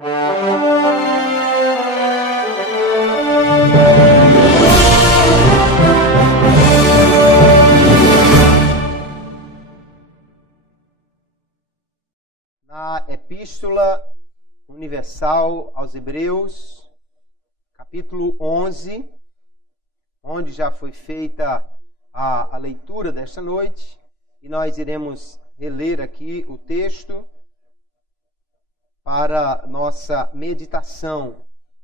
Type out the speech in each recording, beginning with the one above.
Na Epístola Universal aos Hebreus, capítulo 11, onde já foi feita a leitura desta noite, e nós iremos reler aqui o texto para nossa meditação.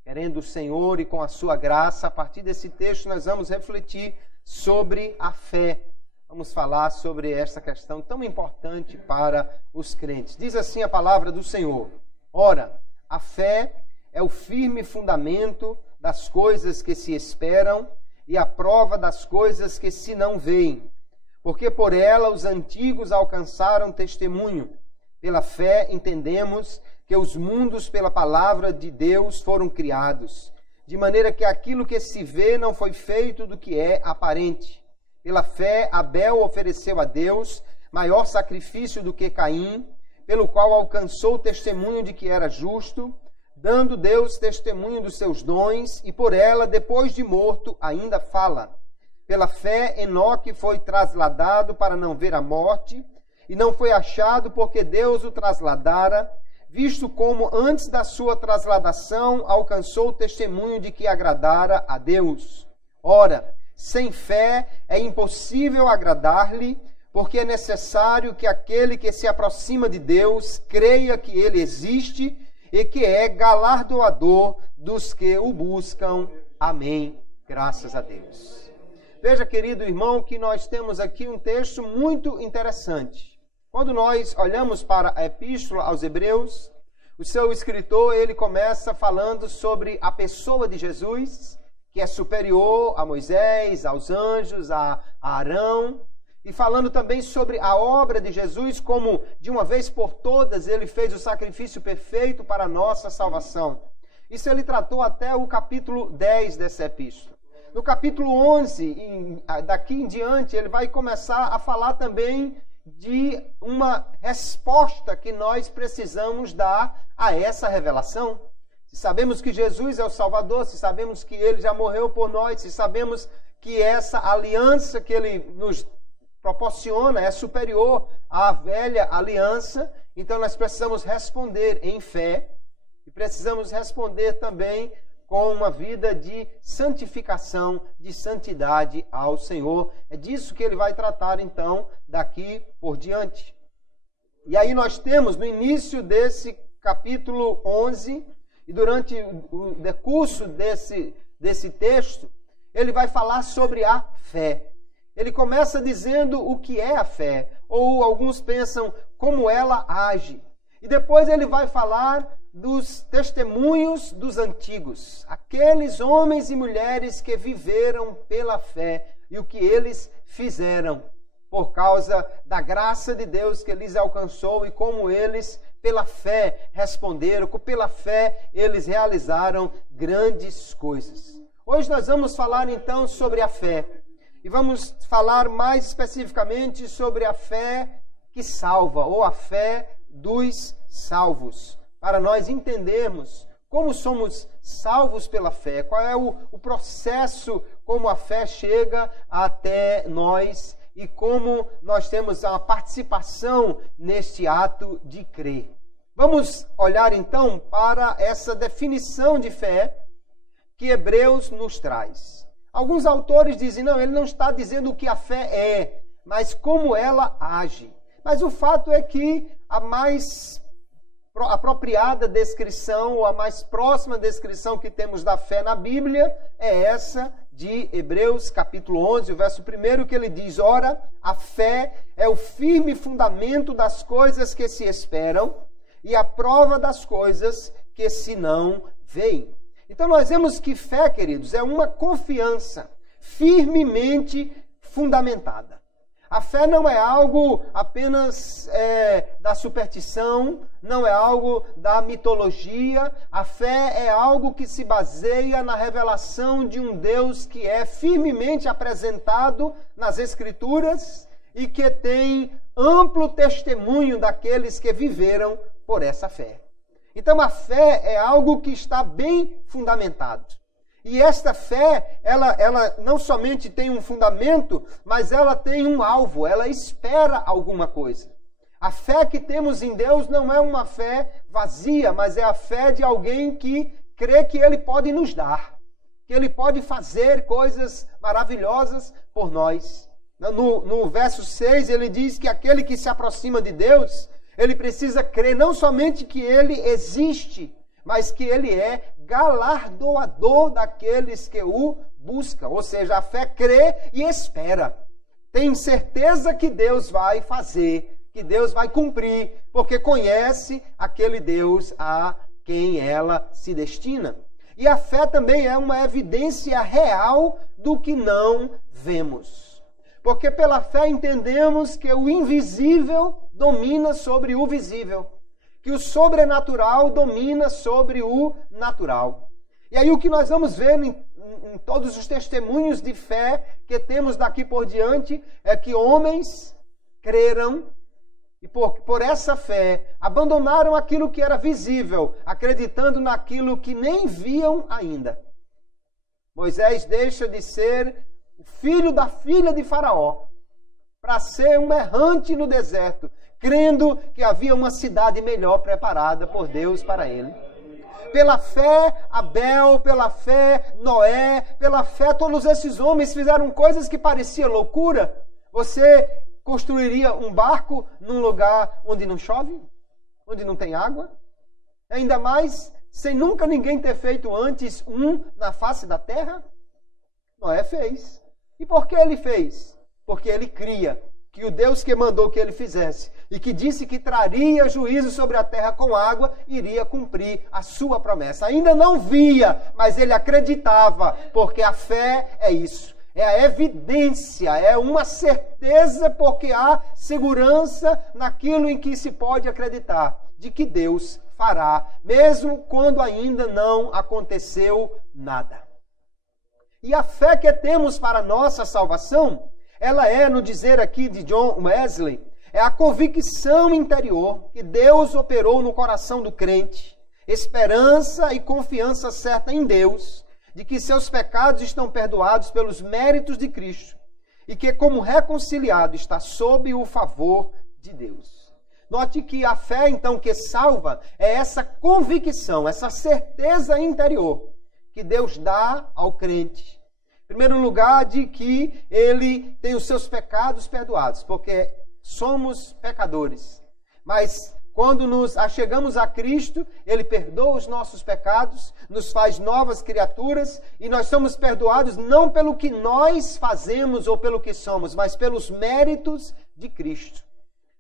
Querendo o Senhor e com a sua graça, a partir desse texto nós vamos refletir sobre a fé. Vamos falar sobre esta questão tão importante para os crentes. Diz assim a palavra do Senhor: ora, a fé é o firme fundamento das coisas que se esperam e a prova das coisas que se não veem. Porque por ela os antigos alcançaram testemunho. Pela fé entendemos que os mundos pela palavra de Deus foram criados, de maneira que aquilo que se vê não foi feito do que é aparente. Pela fé, Abel ofereceu a Deus maior sacrifício do que Caim, pelo qual alcançou o testemunho de que era justo, dando Deus testemunho dos seus dons, e por ela, depois de morto, ainda fala. Pela fé, Enoque foi trasladado para não ver a morte, e não foi achado porque Deus o trasladara, visto como antes da sua trasladação alcançou o testemunho de que agradara a Deus. Ora, sem fé é impossível agradar-lhe, porque é necessário que aquele que se aproxima de Deus creia que ele existe e que é galardoador dos que o buscam. Amém. Graças a Deus. Veja, querido irmão, que nós temos aqui um texto muito interessante. Quando nós olhamos para a Epístola aos Hebreus, o seu escritor, ele começa falando sobre a pessoa de Jesus, que é superior a Moisés, aos anjos, a Arão, e falando também sobre a obra de Jesus, como de uma vez por todas ele fez o sacrifício perfeito para a nossa salvação. Isso ele tratou até o capítulo 10 dessa epístola. No capítulo 11, daqui em diante, ele vai começar a falar também de uma resposta que nós precisamos dar a essa revelação. Se sabemos que Jesus é o Salvador, se sabemos que Ele já morreu por nós, se sabemos que essa aliança que Ele nos proporciona é superior à velha aliança, então nós precisamos responder em fé e precisamos responder também com uma vida de santificação, de santidade ao Senhor. É disso que Ele vai tratar então daqui por diante. E aí nós temos no início desse capítulo 11, e durante o decurso desse texto, ele vai falar sobre a fé. Ele começa dizendo o que é a fé, ou alguns pensam como ela age. E depois ele vai falar dos testemunhos dos antigos, aqueles homens e mulheres que viveram pela fé e o que eles fizeram por causa da graça de Deus que lhes alcançou e como eles pela fé responderam, pela fé eles realizaram grandes coisas. Hoje nós vamos falar então sobre a fé. E vamos falar mais especificamente sobre a fé que salva, ou a fé dos salvos. Para nós entendermos como somos salvos pela fé, qual é o processo, como a fé chega até nós e como nós temos a participação neste ato de crer. Vamos olhar então para essa definição de fé que Hebreus nos traz. Alguns autores dizem, não, ele não está dizendo o que a fé é, mas como ela age. Mas o fato é que a mais apropriada descrição, ou a mais próxima descrição que temos da fé na Bíblia, é essa de Hebreus capítulo 11, o verso 1, que ele diz, ora, a fé é o firme fundamento das coisas que se esperam e a prova das coisas que se não veem. Então nós vemos que fé, queridos, é uma confiança firmemente fundamentada. A fé não é algo apenas da superstição, não é algo da mitologia. A fé é algo que se baseia na revelação de um Deus que é firmemente apresentado nas Escrituras e que tem amplo testemunho daqueles que viveram por essa fé. Então a fé é algo que está bem fundamentado. E esta fé, ela não somente tem um fundamento, mas ela tem um alvo, ela espera alguma coisa. A fé que temos em Deus não é uma fé vazia, mas é a fé de alguém que crê que Ele pode nos dar, que Ele pode fazer coisas maravilhosas por nós. No verso 6, ele diz que aquele que se aproxima de Deus, ele precisa crer não somente que Ele existe, mas que Ele é galardoador daqueles que o buscam. Ou seja, a fé crê e espera. Tem certeza que Deus vai fazer, que Deus vai cumprir, porque conhece aquele Deus a quem ela se destina. E a fé também é uma evidência real do que não vemos. Porque pela fé entendemos que o invisível domina sobre o visível, que o sobrenatural domina sobre o natural. E aí o que nós vamos ver em todos os testemunhos de fé que temos daqui por diante é que homens creram e por essa fé abandonaram aquilo que era visível, acreditando naquilo que nem viam ainda. Moisés deixa de ser o filho da filha de Faraó para ser um errante no deserto, crendo que havia uma cidade melhor preparada por Deus para ele. Pela fé, Abel, pela fé, Noé, pela fé, todos esses homens fizeram coisas que pareciam loucura. Você construiria um barco num lugar onde não chove? Onde não tem água? Ainda mais sem nunca ninguém ter feito antes na face da terra? Noé fez. E por que ele fez? Porque ele cria que o Deus que mandou que ele fizesse e que disse que traria juízo sobre a terra com água, iria cumprir a sua promessa. Ainda não via, mas ele acreditava, porque a fé é isso. É a evidência, é uma certeza, porque há segurança naquilo em que se pode acreditar, de que Deus fará, mesmo quando ainda não aconteceu nada. E a fé que temos para a nossa salvação, ela é, no dizer aqui de John Wesley, é a convicção interior que Deus operou no coração do crente, esperança e confiança certa em Deus, de que seus pecados estão perdoados pelos méritos de Cristo e que, como reconciliado, está sob o favor de Deus. Note que a fé, então, que salva é essa convicção, essa certeza interior que Deus dá ao crente. Em primeiro lugar, de que ele tem os seus pecados perdoados, porque somos pecadores. Mas quando nos achegamos a Cristo, Ele perdoa os nossos pecados, nos faz novas criaturas, e nós somos perdoados não pelo que nós fazemos ou pelo que somos, mas pelos méritos de Cristo.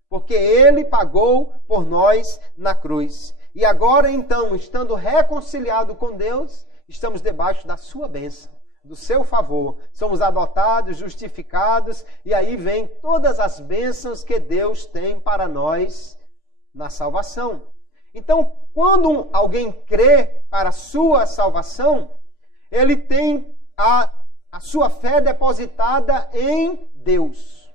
Porque Ele pagou por nós na cruz. E agora, então, estando reconciliado com Deus, estamos debaixo da sua bênção, do seu favor. Somos adotados, justificados, e aí vem todas as bênçãos que Deus tem para nós na salvação. Então, quando alguém crê para a sua salvação, ele tem a sua fé depositada em Deus.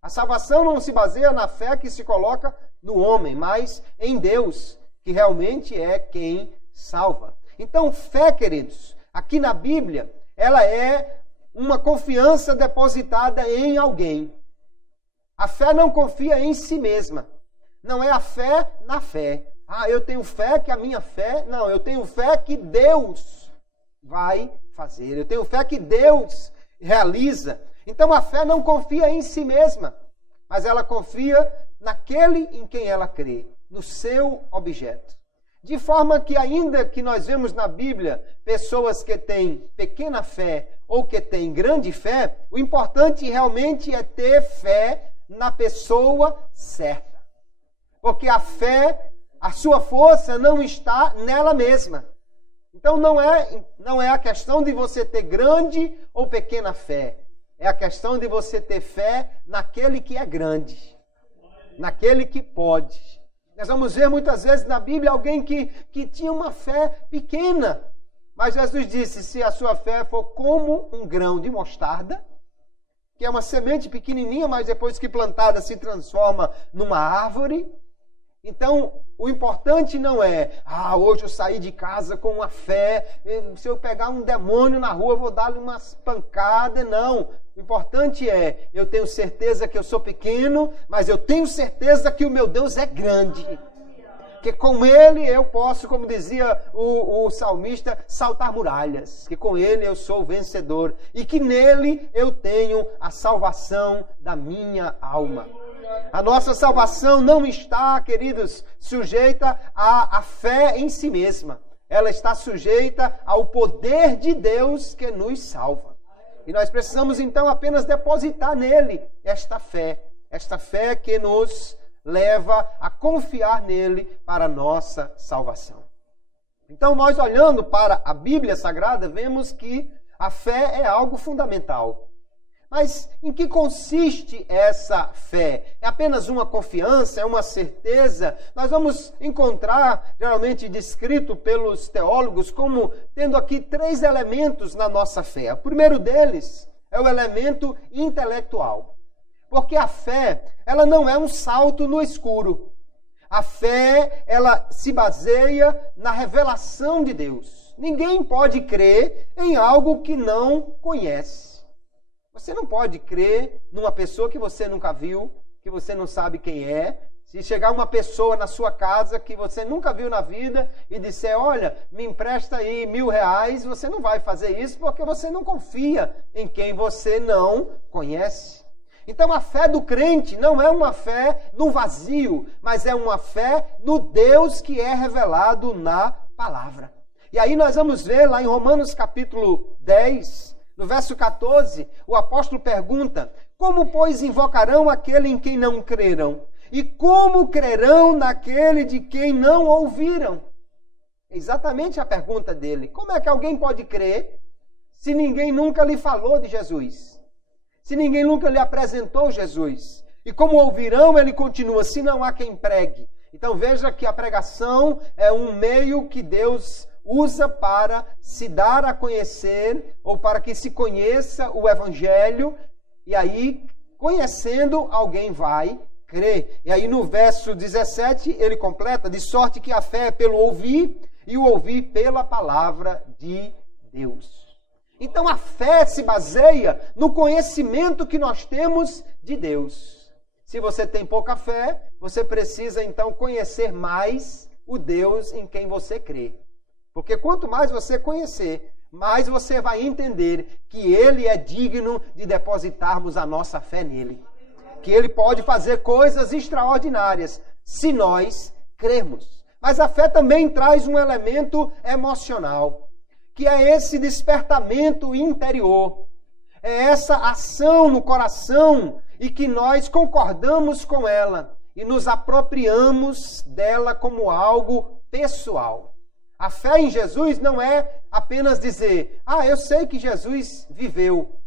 A salvação não se baseia na fé que se coloca no homem, mas em Deus, que realmente é quem salva. Então, fé, queridos, aqui na Bíblia, ela é uma confiança depositada em alguém. A fé não confia em si mesma. Não é a fé na fé. Eu tenho fé que a minha fé... Não, eu tenho fé que Deus vai fazer. Eu tenho fé que Deus realiza. Então a fé não confia em si mesma, mas ela confia naquele em quem ela crê, no seu objeto. De forma que, ainda que nós vemos na Bíblia pessoas que têm pequena fé ou que têm grande fé, o importante realmente é ter fé na pessoa certa. Porque a fé, a sua força não está nela mesma. Então não é a questão de você ter grande ou pequena fé. É a questão de você ter fé naquele que é grande, naquele que pode. Nós vamos ver muitas vezes na Bíblia alguém que tinha uma fé pequena. Mas Jesus disse, se a sua fé for como um grão de mostarda, que é uma semente pequenininha, mas depois que plantada se transforma numa árvore, Então, o importante não é, hoje eu saí de casa com uma fé, se eu pegar um demônio na rua, eu vou dar-lhe umas pancadas. Não. O importante é, eu tenho certeza que eu sou pequeno, mas eu tenho certeza que o meu Deus é grande. Que com Ele eu posso, como dizia o salmista, saltar muralhas. Que com Ele eu sou vencedor. E que nele eu tenho a salvação da minha alma. A nossa salvação não está, queridos, sujeita à fé em si mesma. Ela está sujeita ao poder de Deus que nos salva. E nós precisamos então apenas depositar nele esta fé que nos leva a confiar nele para a nossa salvação. Então nós olhando para a Bíblia Sagrada, vemos que a fé é algo fundamental. Mas em que consiste essa fé? É apenas uma confiança? É uma certeza? Nós vamos encontrar, geralmente descrito pelos teólogos, como tendo aqui 3 elementos na nossa fé. O primeiro deles é o elemento intelectual. Porque a fé, ela não é um salto no escuro. A fé, ela se baseia na revelação de Deus. Ninguém pode crer em algo que não conhece. Você não pode crer numa pessoa que você nunca viu, que você não sabe quem é. Se chegar uma pessoa na sua casa que você nunca viu na vida e disser, olha, me empresta aí R$1.000, você não vai fazer isso porque você não confia em quem você não conhece. Então a fé do crente não é uma fé no vazio, mas é uma fé no Deus que é revelado na palavra. E aí nós vamos ver lá em Romanos capítulo 10, no verso 14, o apóstolo pergunta, como, pois, invocarão aquele em quem não creram? E como crerão naquele de quem não ouviram? Exatamente a pergunta dele. Como é que alguém pode crer se ninguém nunca lhe falou de Jesus? Se ninguém nunca lhe apresentou Jesus? E como ouvirão, ele continua, se não há quem pregue. Então veja que a pregação é um meio que Deus usa para se dar a conhecer, ou para que se conheça o Evangelho, e aí, conhecendo, alguém vai crer. E aí no verso 17, ele completa, de sorte que a fé é pelo ouvir, e o ouvir pela palavra de Deus. Então a fé se baseia no conhecimento que nós temos de Deus. Se você tem pouca fé, você precisa então conhecer mais o Deus em quem você crê. Porque quanto mais você conhecer, mais você vai entender que Ele é digno de depositarmos a nossa fé nele. Que Ele pode fazer coisas extraordinárias se nós crermos. Mas a fé também traz um elemento emocional, que é esse despertamento interior. É essa ação no coração e que nós concordamos com ela e nos apropriamos dela como algo pessoal. A fé em Jesus não é apenas dizer, eu sei que Jesus viveu,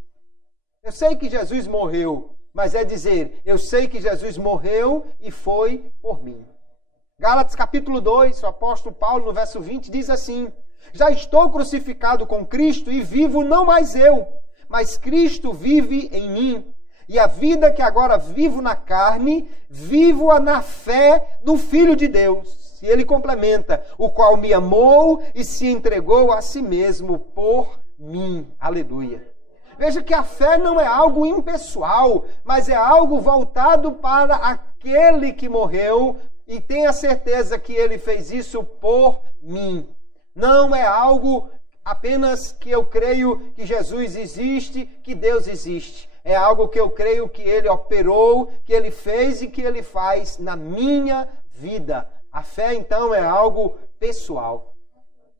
eu sei que Jesus morreu, mas é dizer, eu sei que Jesus morreu e foi por mim. Gálatas capítulo 2, o apóstolo Paulo no verso 20 diz assim, já estou crucificado com Cristo e vivo não mais eu, mas Cristo vive em mim. E a vida que agora vivo na carne, vivo-a na fé do Filho de Deus. E ele complementa, o qual me amou e se entregou a si mesmo por mim. Aleluia. Veja que a fé não é algo impessoal, mas é algo voltado para aquele que morreu e tem a certeza que ele fez isso por mim. Não é algo apenas que eu creio que Jesus existe, que Deus existe. É algo que eu creio que Ele operou, que Ele fez e que Ele faz na minha vida. A fé, então, é algo pessoal.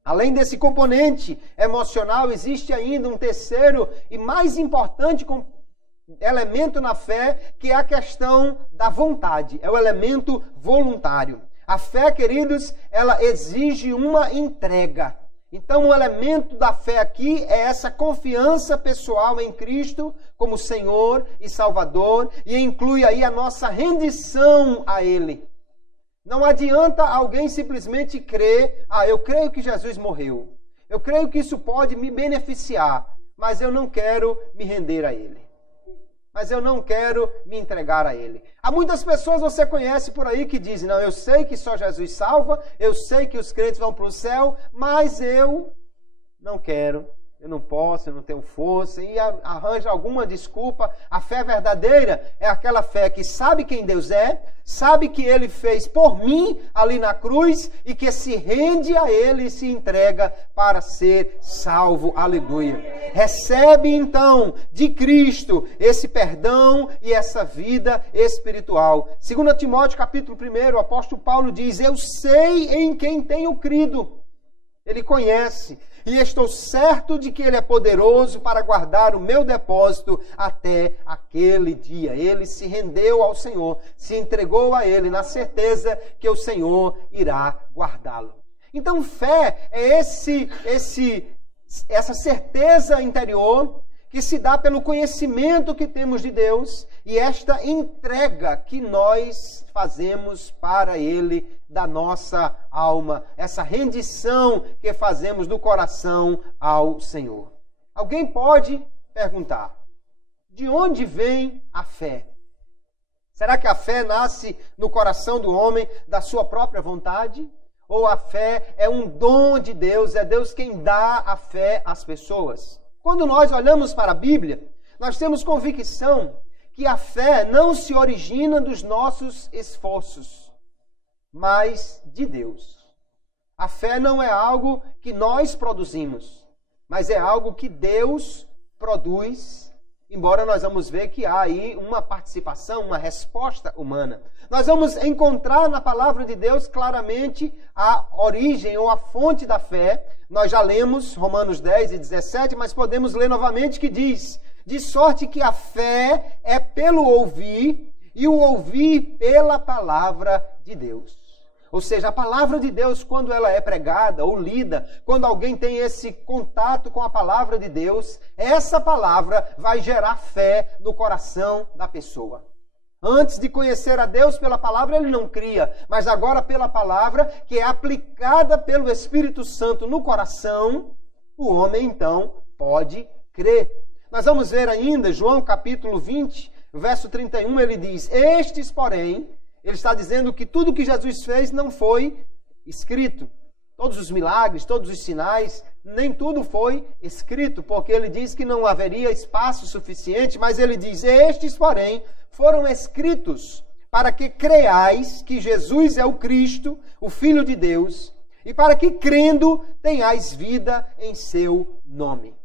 Além desse componente emocional, existe ainda um terceiro e mais importante elemento na fé, que é a questão da vontade. É o elemento voluntário. A fé, queridos, ela exige uma entrega. Então, o elemento da fé aqui é essa confiança pessoal em Cristo como Senhor e Salvador, e inclui aí a nossa rendição a Ele. Não adianta alguém simplesmente crer, eu creio que Jesus morreu. Eu creio que isso pode me beneficiar, mas eu não quero me render a Ele. mas eu não quero me entregar a ele. Há muitas pessoas você conhece por aí que dizem, não, eu sei que só Jesus salva, eu sei que os crentes vão para o céu, mas eu não quero, eu não posso, eu não tenho força, e arranja alguma desculpa. A fé verdadeira é aquela fé que sabe quem Deus é, sabe que Ele fez por mim ali na cruz e que se rende a Ele e se entrega para ser salvo. Aleluia. Recebe então de Cristo esse perdão e essa vida espiritual. 2 Timóteo capítulo 1, o apóstolo Paulo diz, eu sei em quem tenho crido. Ele conhece. E estou certo de que Ele é poderoso para guardar o meu depósito até aquele dia. Ele se rendeu ao Senhor, se entregou a Ele, na certeza que o Senhor irá guardá-lo. Então, fé é essa certeza interior que se dá pelo conhecimento que temos de Deus e esta entrega que nós fazemos para Ele da nossa alma, essa rendição que fazemos do coração ao Senhor. Alguém pode perguntar, de onde vem a fé? Será que a fé nasce no coração do homem da sua própria vontade? Ou a fé é um dom de Deus, é Deus quem dá a fé às pessoas? Quando nós olhamos para a Bíblia, nós temos convicção que a fé não se origina dos nossos esforços, mas de Deus. A fé não é algo que nós produzimos, mas é algo que Deus produz, embora nós vamos ver que há aí uma participação, uma resposta humana. Nós vamos encontrar na palavra de Deus claramente a origem ou a fonte da fé. Nós já lemos Romanos 10 e 17, mas podemos ler novamente que diz, de sorte que a fé é pelo ouvir e o ouvir pela palavra de Deus. Ou seja, a palavra de Deus, quando ela é pregada ou lida, quando alguém tem esse contato com a palavra de Deus, essa palavra vai gerar fé no coração da pessoa. Antes de conhecer a Deus pela palavra, ele não cria, mas agora pela palavra, que é aplicada pelo Espírito Santo no coração, o homem então pode crer. Nós vamos ver ainda, João capítulo 20, verso 31, ele diz, estes, porém, ele está dizendo que tudo que Jesus fez não foi escrito. Todos os milagres, todos os sinais, nem tudo foi escrito, porque ele diz que não haveria espaço suficiente, mas ele diz, estes, porém, foram escritos para que creais que Jesus é o Cristo, o Filho de Deus, e para que crendo tenhais vida em seu nome.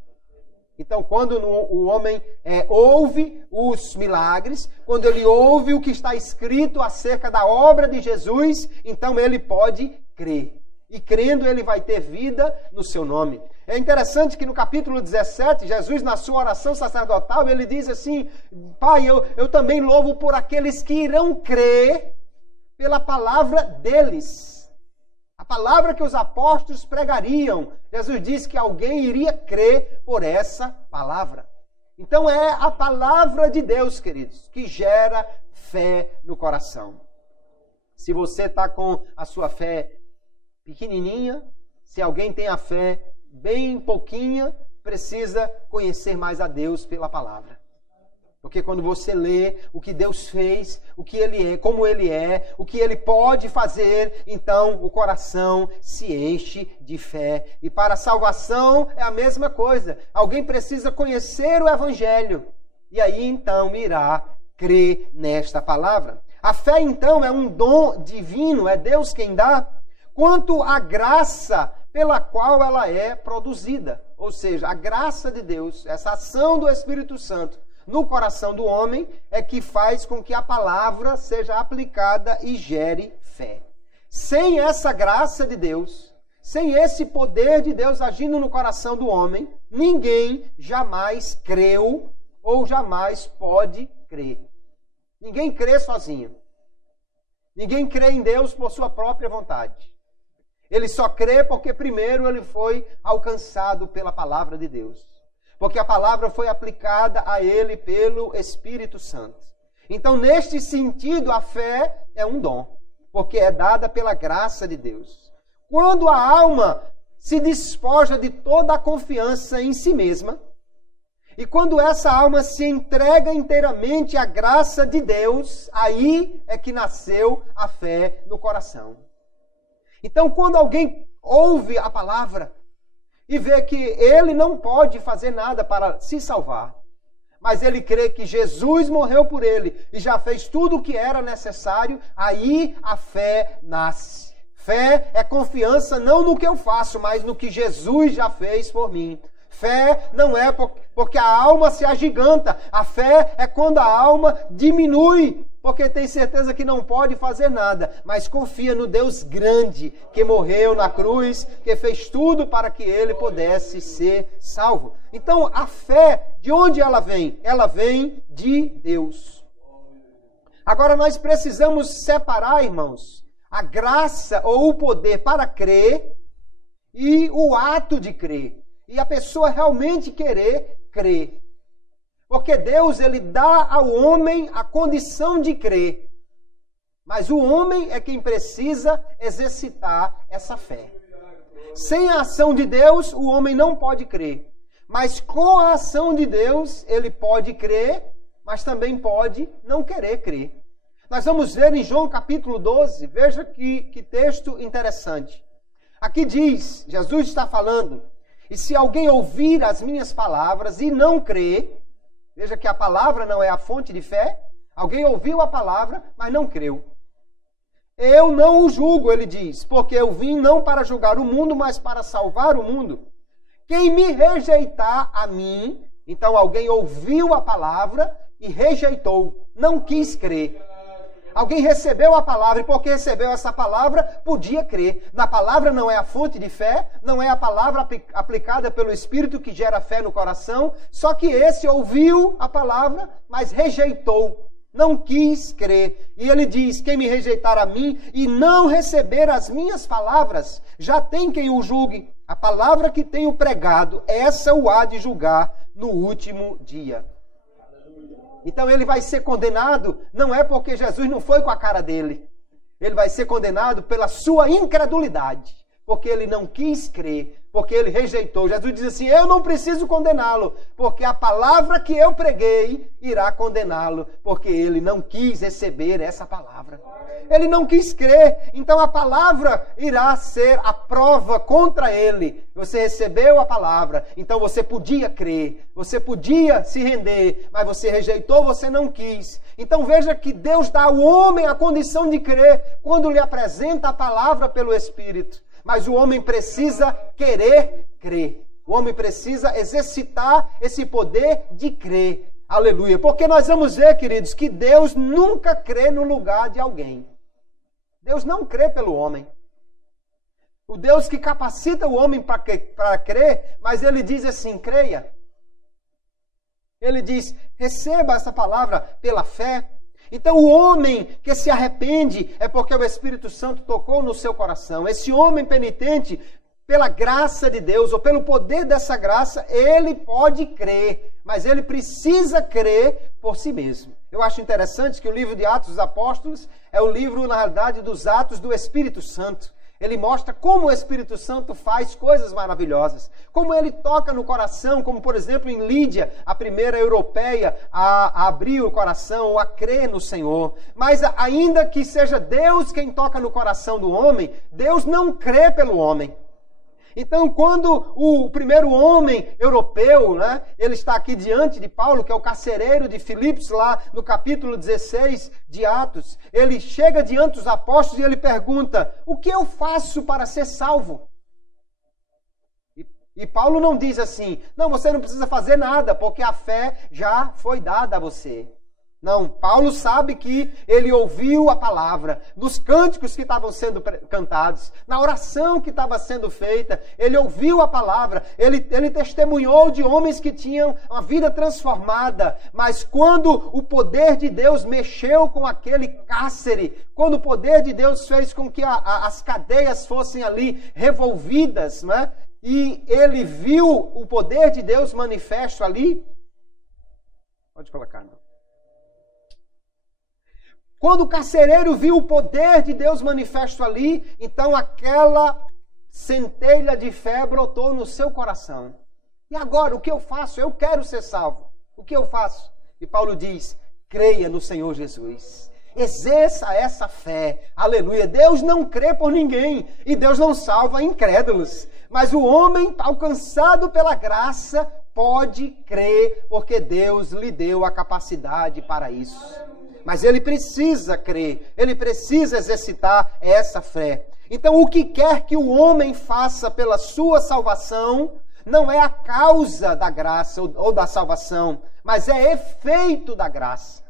Então, quando o homem ouve os milagres, quando ele ouve o que está escrito acerca da obra de Jesus, então ele pode crer. E crendo, ele vai ter vida no seu nome. É interessante que no capítulo 17, Jesus, na sua oração sacerdotal, ele diz assim, Pai, eu também louvo por aqueles que irão crer pela palavra deles. A palavra que os apóstolos pregariam. Jesus disse que alguém iria crer por essa palavra. Então é a palavra de Deus, queridos, que gera fé no coração. Se você está com a sua fé pequenininha, se alguém tem a fé bem pouquinha, precisa conhecer mais a Deus pela palavra. Porque quando você lê o que Deus fez, o que Ele é, como Ele é, o que Ele pode fazer, então o coração se enche de fé. E para a salvação é a mesma coisa. Alguém precisa conhecer o Evangelho. E aí então irá crer nesta palavra. A fé então é um dom divino, é Deus quem dá, quanto à graça pela qual ela é produzida. Ou seja, a graça de Deus, essa ação do Espírito Santo, no coração do homem é que faz com que a palavra seja aplicada e gere fé. Sem essa graça de Deus, sem esse poder de Deus agindo no coração do homem, ninguém jamais creu ou jamais pode crer. Ninguém crê sozinho. Ninguém crê em Deus por sua própria vontade. Ele só crê porque primeiro ele foi alcançado pela palavra de Deus. Porque a palavra foi aplicada a ele pelo Espírito Santo. Então, neste sentido, a fé é um dom, porque é dada pela graça de Deus. Quando a alma se despoja de toda a confiança em si mesma E quando essa alma se entrega inteiramente à graça de Deus, aí é que nasceu a fé no coração. Então, quando alguém ouve a palavra e vê que ele não pode fazer nada para se salvar, mas ele crê que Jesus morreu por ele e já fez tudo o que era necessário, aí a fé nasce. Fé é confiança não no que eu faço, mas no que Jesus já fez por mim. Fé não é porque a alma se agiganta. A fé é quando a alma diminui, porque tem certeza que não pode fazer nada, mas confia no Deus grande, que morreu na cruz, que fez tudo para que ele pudesse ser salvo. Então, a fé, de onde ela vem? Ela vem de Deus. Agora, nós precisamos separar, irmãos, a graça ou o poder para crer e o ato de crer. E a pessoa realmente querer crer. Porque Deus, ele dá ao homem a condição de crer. Mas o homem é quem precisa exercitar essa fé. Sem a ação de Deus, o homem não pode crer. Mas com a ação de Deus, ele pode crer, mas também pode não querer crer. Nós vamos ver em João capítulo 12, veja que texto interessante. Aqui diz, Jesus está falando, e se alguém ouvir as minhas palavras e não crer, veja que a palavra não é a fonte de fé, alguém ouviu a palavra, mas não creu. Eu não o julgo, ele diz, porque eu vim não para julgar o mundo, mas para salvar o mundo. Quem me rejeitar a mim, então alguém ouviu a palavra e rejeitou, não quis crer. Alguém recebeu a palavra e porque recebeu essa palavra, podia crer. Na palavra não é a fonte de fé, não é a palavra aplicada pelo Espírito que gera fé no coração, só que esse ouviu a palavra, mas rejeitou, não quis crer. E ele diz, quem me rejeitar a mim e não receber as minhas palavras, já tem quem o julgue. A palavra que tenho pregado, essa o há de julgar no último dia. Então ele vai ser condenado, não é porque Jesus não foi com a cara dele. Ele vai ser condenado pela sua incredulidade, porque ele não quis crer, porque ele rejeitou. Jesus diz assim, eu não preciso condená-lo, porque a palavra que eu preguei irá condená-lo, porque ele não quis receber essa palavra. Ele não quis crer, então a palavra irá ser a prova contra ele. Você recebeu a palavra, então você podia crer, você podia se render, mas você rejeitou, você não quis. Então veja que Deus dá ao homem a condição de crer quando lhe apresenta a palavra pelo Espírito. Mas o homem precisa querer crer. O homem precisa exercitar esse poder de crer. Aleluia. Porque nós vamos ver, queridos, que Deus nunca crê no lugar de alguém. Deus não crê pelo homem. O Deus que capacita o homem para crer, mas ele diz assim, creia. Ele diz, receba essa palavra pela fé. Então o homem que se arrepende é porque o Espírito Santo tocou no seu coração. Esse homem penitente, pela graça de Deus, ou pelo poder dessa graça, ele pode crer, mas ele precisa crer por si mesmo. Eu acho interessante que o livro de Atos dos Apóstolos é o livro, na realidade, dos atos do Espírito Santo. Ele mostra como o Espírito Santo faz coisas maravilhosas, como ele toca no coração, como, por exemplo, em Lídia, a primeira europeia a abrir o coração ou a crer no Senhor. Mas ainda que seja Deus quem toca no coração do homem, Deus não crê pelo homem. Então, quando o primeiro homem europeu, né, ele está aqui diante de Paulo, que é o carcereiro de Filipos, lá no capítulo 16 de Atos, ele chega diante dos apóstolos e ele pergunta, o que eu faço para ser salvo? E Paulo não diz assim, não, você não precisa fazer nada, porque a fé já foi dada a você. Não, Paulo sabe que ele ouviu a palavra, nos cânticos que estavam sendo cantados, na oração que estava sendo feita, ele ouviu a palavra, ele testemunhou de homens que tinham uma vida transformada, mas quando o poder de Deus mexeu com aquele cárcere, quando o poder de Deus fez com que as cadeias fossem ali revolvidas, né? E ele viu o poder de Deus manifesto ali, pode colocar, não. Quando o carcereiro viu o poder de Deus manifesto ali, então aquela centelha de fé brotou no seu coração. E agora, o que eu faço? Eu quero ser salvo. O que eu faço? E Paulo diz, creia no Senhor Jesus. Exerça essa fé. Aleluia. Deus não crê por ninguém. E Deus não salva incrédulos. Mas o homem, alcançado pela graça, pode crer, porque Deus lhe deu a capacidade para isso. Mas ele precisa crer. Ele precisa exercitar essa fé. Então, o que quer que o homem faça pela sua salvação, não é a causa da graça ou da salvação, mas é efeito da graça.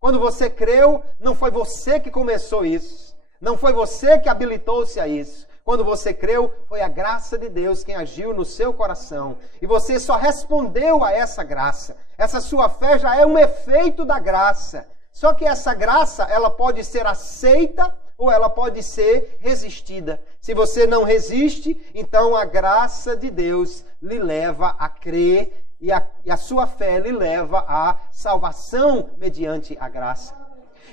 Quando você creu, não foi você que começou isso. Não foi você que habilitou-se a isso. Quando você creu, foi a graça de Deus quem agiu no seu coração. E você só respondeu a essa graça. Essa sua fé já é um efeito da graça. Só que essa graça, ela pode ser aceita ou ela pode ser resistida. Se você não resiste, então a graça de Deus lhe leva a crer e a sua fé lhe leva à salvação mediante a graça.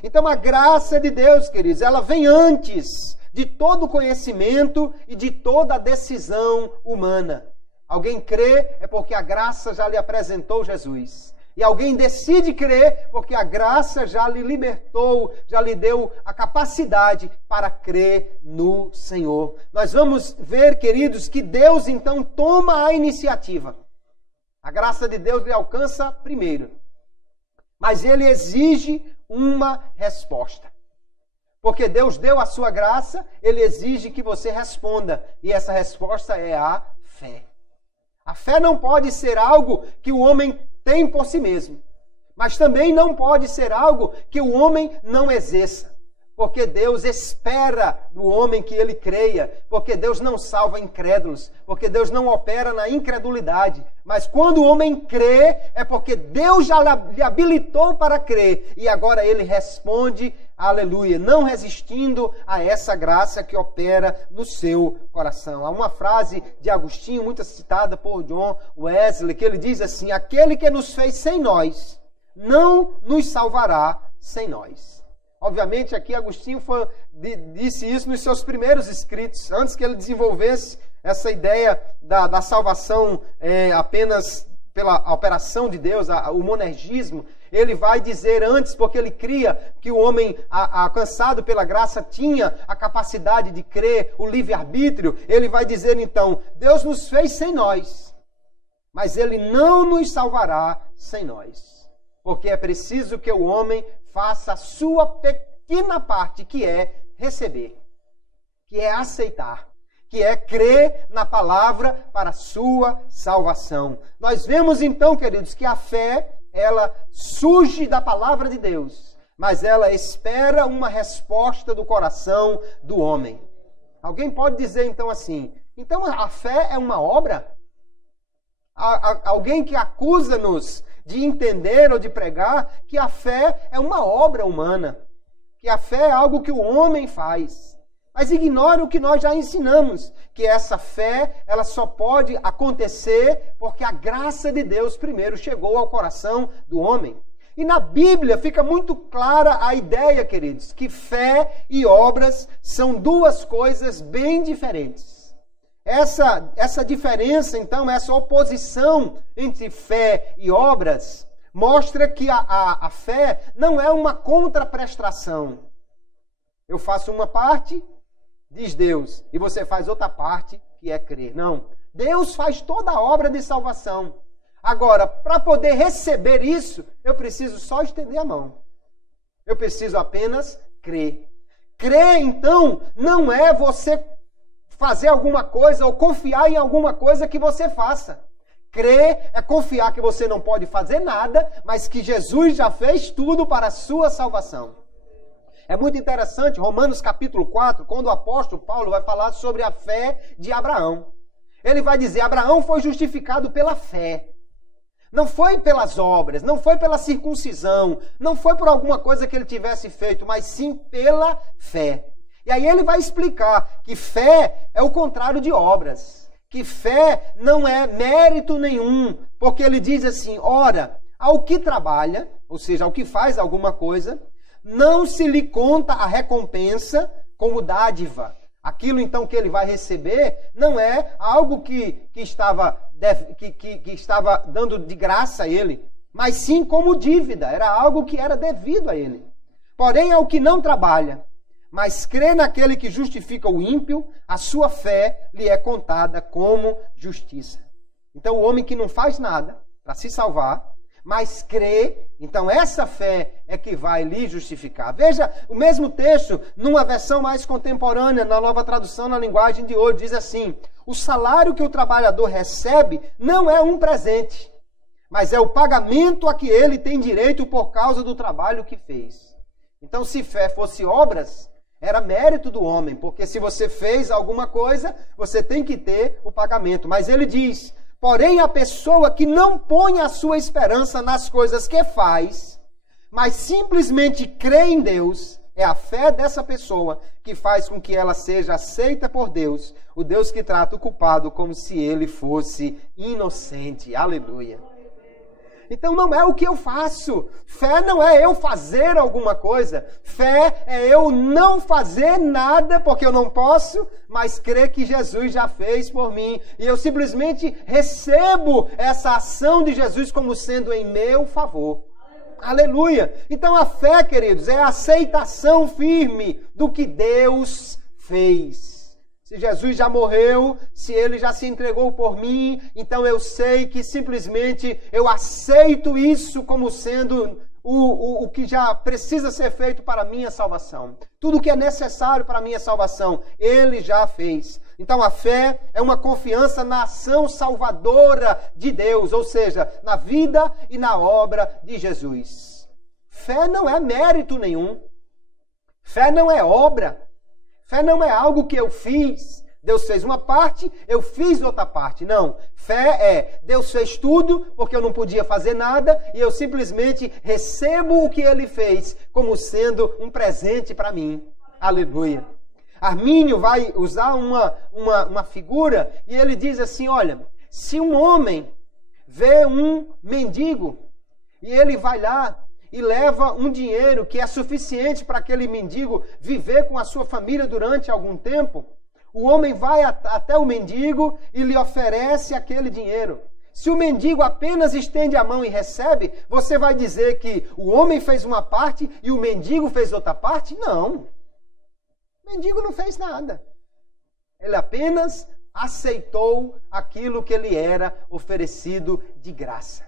Então a graça de Deus, queridos, ela vem antes de todo o conhecimento e de toda a decisão humana. Alguém crê é porque a graça já lhe apresentou Jesus. E alguém decide crer porque a graça já lhe libertou, já lhe deu a capacidade para crer no Senhor. Nós vamos ver, queridos, que Deus então toma a iniciativa. A graça de Deus lhe alcança primeiro. Mas ele exige uma resposta. Porque Deus deu a sua graça, ele exige que você responda. E essa resposta é a fé. A fé não pode ser algo que o homem tem por si mesmo. Mas também não pode ser algo que o homem não exerça. Porque Deus espera do homem que ele creia. Porque Deus não salva incrédulos. Porque Deus não opera na incredulidade. Mas quando o homem crê, é porque Deus já lhe habilitou para crer. E agora ele responde, aleluia, não resistindo a essa graça que opera no seu coração. Há uma frase de Agostinho, muito citada por John Wesley, que ele diz assim, aquele que nos fez sem nós, não nos salvará sem nós. Obviamente, aqui Agostinho disse isso nos seus primeiros escritos, antes que ele desenvolvesse essa ideia da salvação apenas pela operação de Deus, o monergismo. Ele vai dizer antes, porque ele cria que o homem alcançado pela graça tinha a capacidade de crer, o livre-arbítrio. Ele vai dizer então, Deus nos fez sem nós, mas ele não nos salvará sem nós. Porque é preciso que o homem faça a sua pequena parte, que é receber, que é aceitar, que é crer na palavra para a sua salvação. Nós vemos então, queridos, que a fé, ela surge da palavra de Deus, mas ela espera uma resposta do coração do homem. Alguém pode dizer então assim, então a fé é uma obra? Alguém que acusa-nos de entender ou de pregar que a fé é uma obra humana, que a fé é algo que o homem faz. Mas ignora o que nós já ensinamos, que essa fé, ela só pode acontecer porque a graça de Deus primeiro chegou ao coração do homem. E na Bíblia fica muito clara a ideia, queridos, que fé e obras são duas coisas bem diferentes. Essa diferença, então, essa oposição entre fé e obras, mostra que a fé não é uma contraprestação. Eu faço uma parte, diz Deus, e você faz outra parte, que é crer. Não. Deus faz toda a obra de salvação. Agora, para poder receber isso, eu preciso só estender a mão. Eu preciso apenas crer. Crer, então, não é você fazer alguma coisa ou confiar em alguma coisa que você faça. Crer é confiar que você não pode fazer nada, mas que Jesus já fez tudo para a sua salvação. É muito interessante, Romanos capítulo 4, quando o apóstolo Paulo vai falar sobre a fé de Abraão. Ele vai dizer, Abraão foi justificado pela fé. Não foi pelas obras, não foi pela circuncisão, não foi por alguma coisa que ele tivesse feito, mas sim pela fé. E aí ele vai explicar que fé é o contrário de obras. Que fé não é mérito nenhum. Porque ele diz assim, ora, ao que trabalha, ou seja, ao que faz alguma coisa, não se lhe conta a recompensa como dádiva. Aquilo então que ele vai receber não é algo que estava dando de graça a ele, mas sim como dívida, era algo que era devido a ele. Porém, ao que não trabalha, mas crê naquele que justifica o ímpio, a sua fé lhe é contada como justiça. Então, o homem que não faz nada para se salvar, mas crê, então essa fé é que vai lhe justificar. Veja, o mesmo texto, numa versão mais contemporânea, na Nova Tradução, na linguagem de hoje, diz assim: o salário que o trabalhador recebe não é um presente, mas é o pagamento a que ele tem direito por causa do trabalho que fez. Então, se fé fosse obras, era mérito do homem, porque se você fez alguma coisa, você tem que ter o pagamento. Mas ele diz: porém, a pessoa que não põe a sua esperança nas coisas que faz, mas simplesmente crê em Deus, é a fé dessa pessoa que faz com que ela seja aceita por Deus, o Deus que trata o culpado como se ele fosse inocente. Aleluia. Então não é o que eu faço. Fé não é eu fazer alguma coisa. Fé é eu não fazer nada porque eu não posso, mas crer que Jesus já fez por mim. E eu simplesmente recebo essa ação de Jesus como sendo em meu favor. Aleluia! Então a fé, queridos, é a aceitação firme do que Deus fez. Se Jesus já morreu, se Ele já se entregou por mim, então eu sei que simplesmente eu aceito isso como sendo o que já precisa ser feito para a minha salvação. Tudo o que é necessário para a minha salvação, Ele já fez. Então a fé é uma confiança na ação salvadora de Deus, ou seja, na vida e na obra de Jesus. Fé não é mérito nenhum. Fé não é obra. Fé não é algo que eu fiz. Deus fez uma parte, eu fiz outra parte. Não. Fé é, Deus fez tudo, porque eu não podia fazer nada, e eu simplesmente recebo o que Ele fez como sendo um presente para mim. Aleluia. Armínio vai usar uma figura, e ele diz assim, olha, se um homem vê um mendigo, e ele vai lá, e leva um dinheiro que é suficiente para aquele mendigo viver com a sua família durante algum tempo, o homem vai até o mendigo e lhe oferece aquele dinheiro. Se o mendigo apenas estende a mão e recebe, você vai dizer que o homem fez uma parte e o mendigo fez outra parte? Não. O mendigo não fez nada. Ele apenas aceitou aquilo que lhe era oferecido de graça.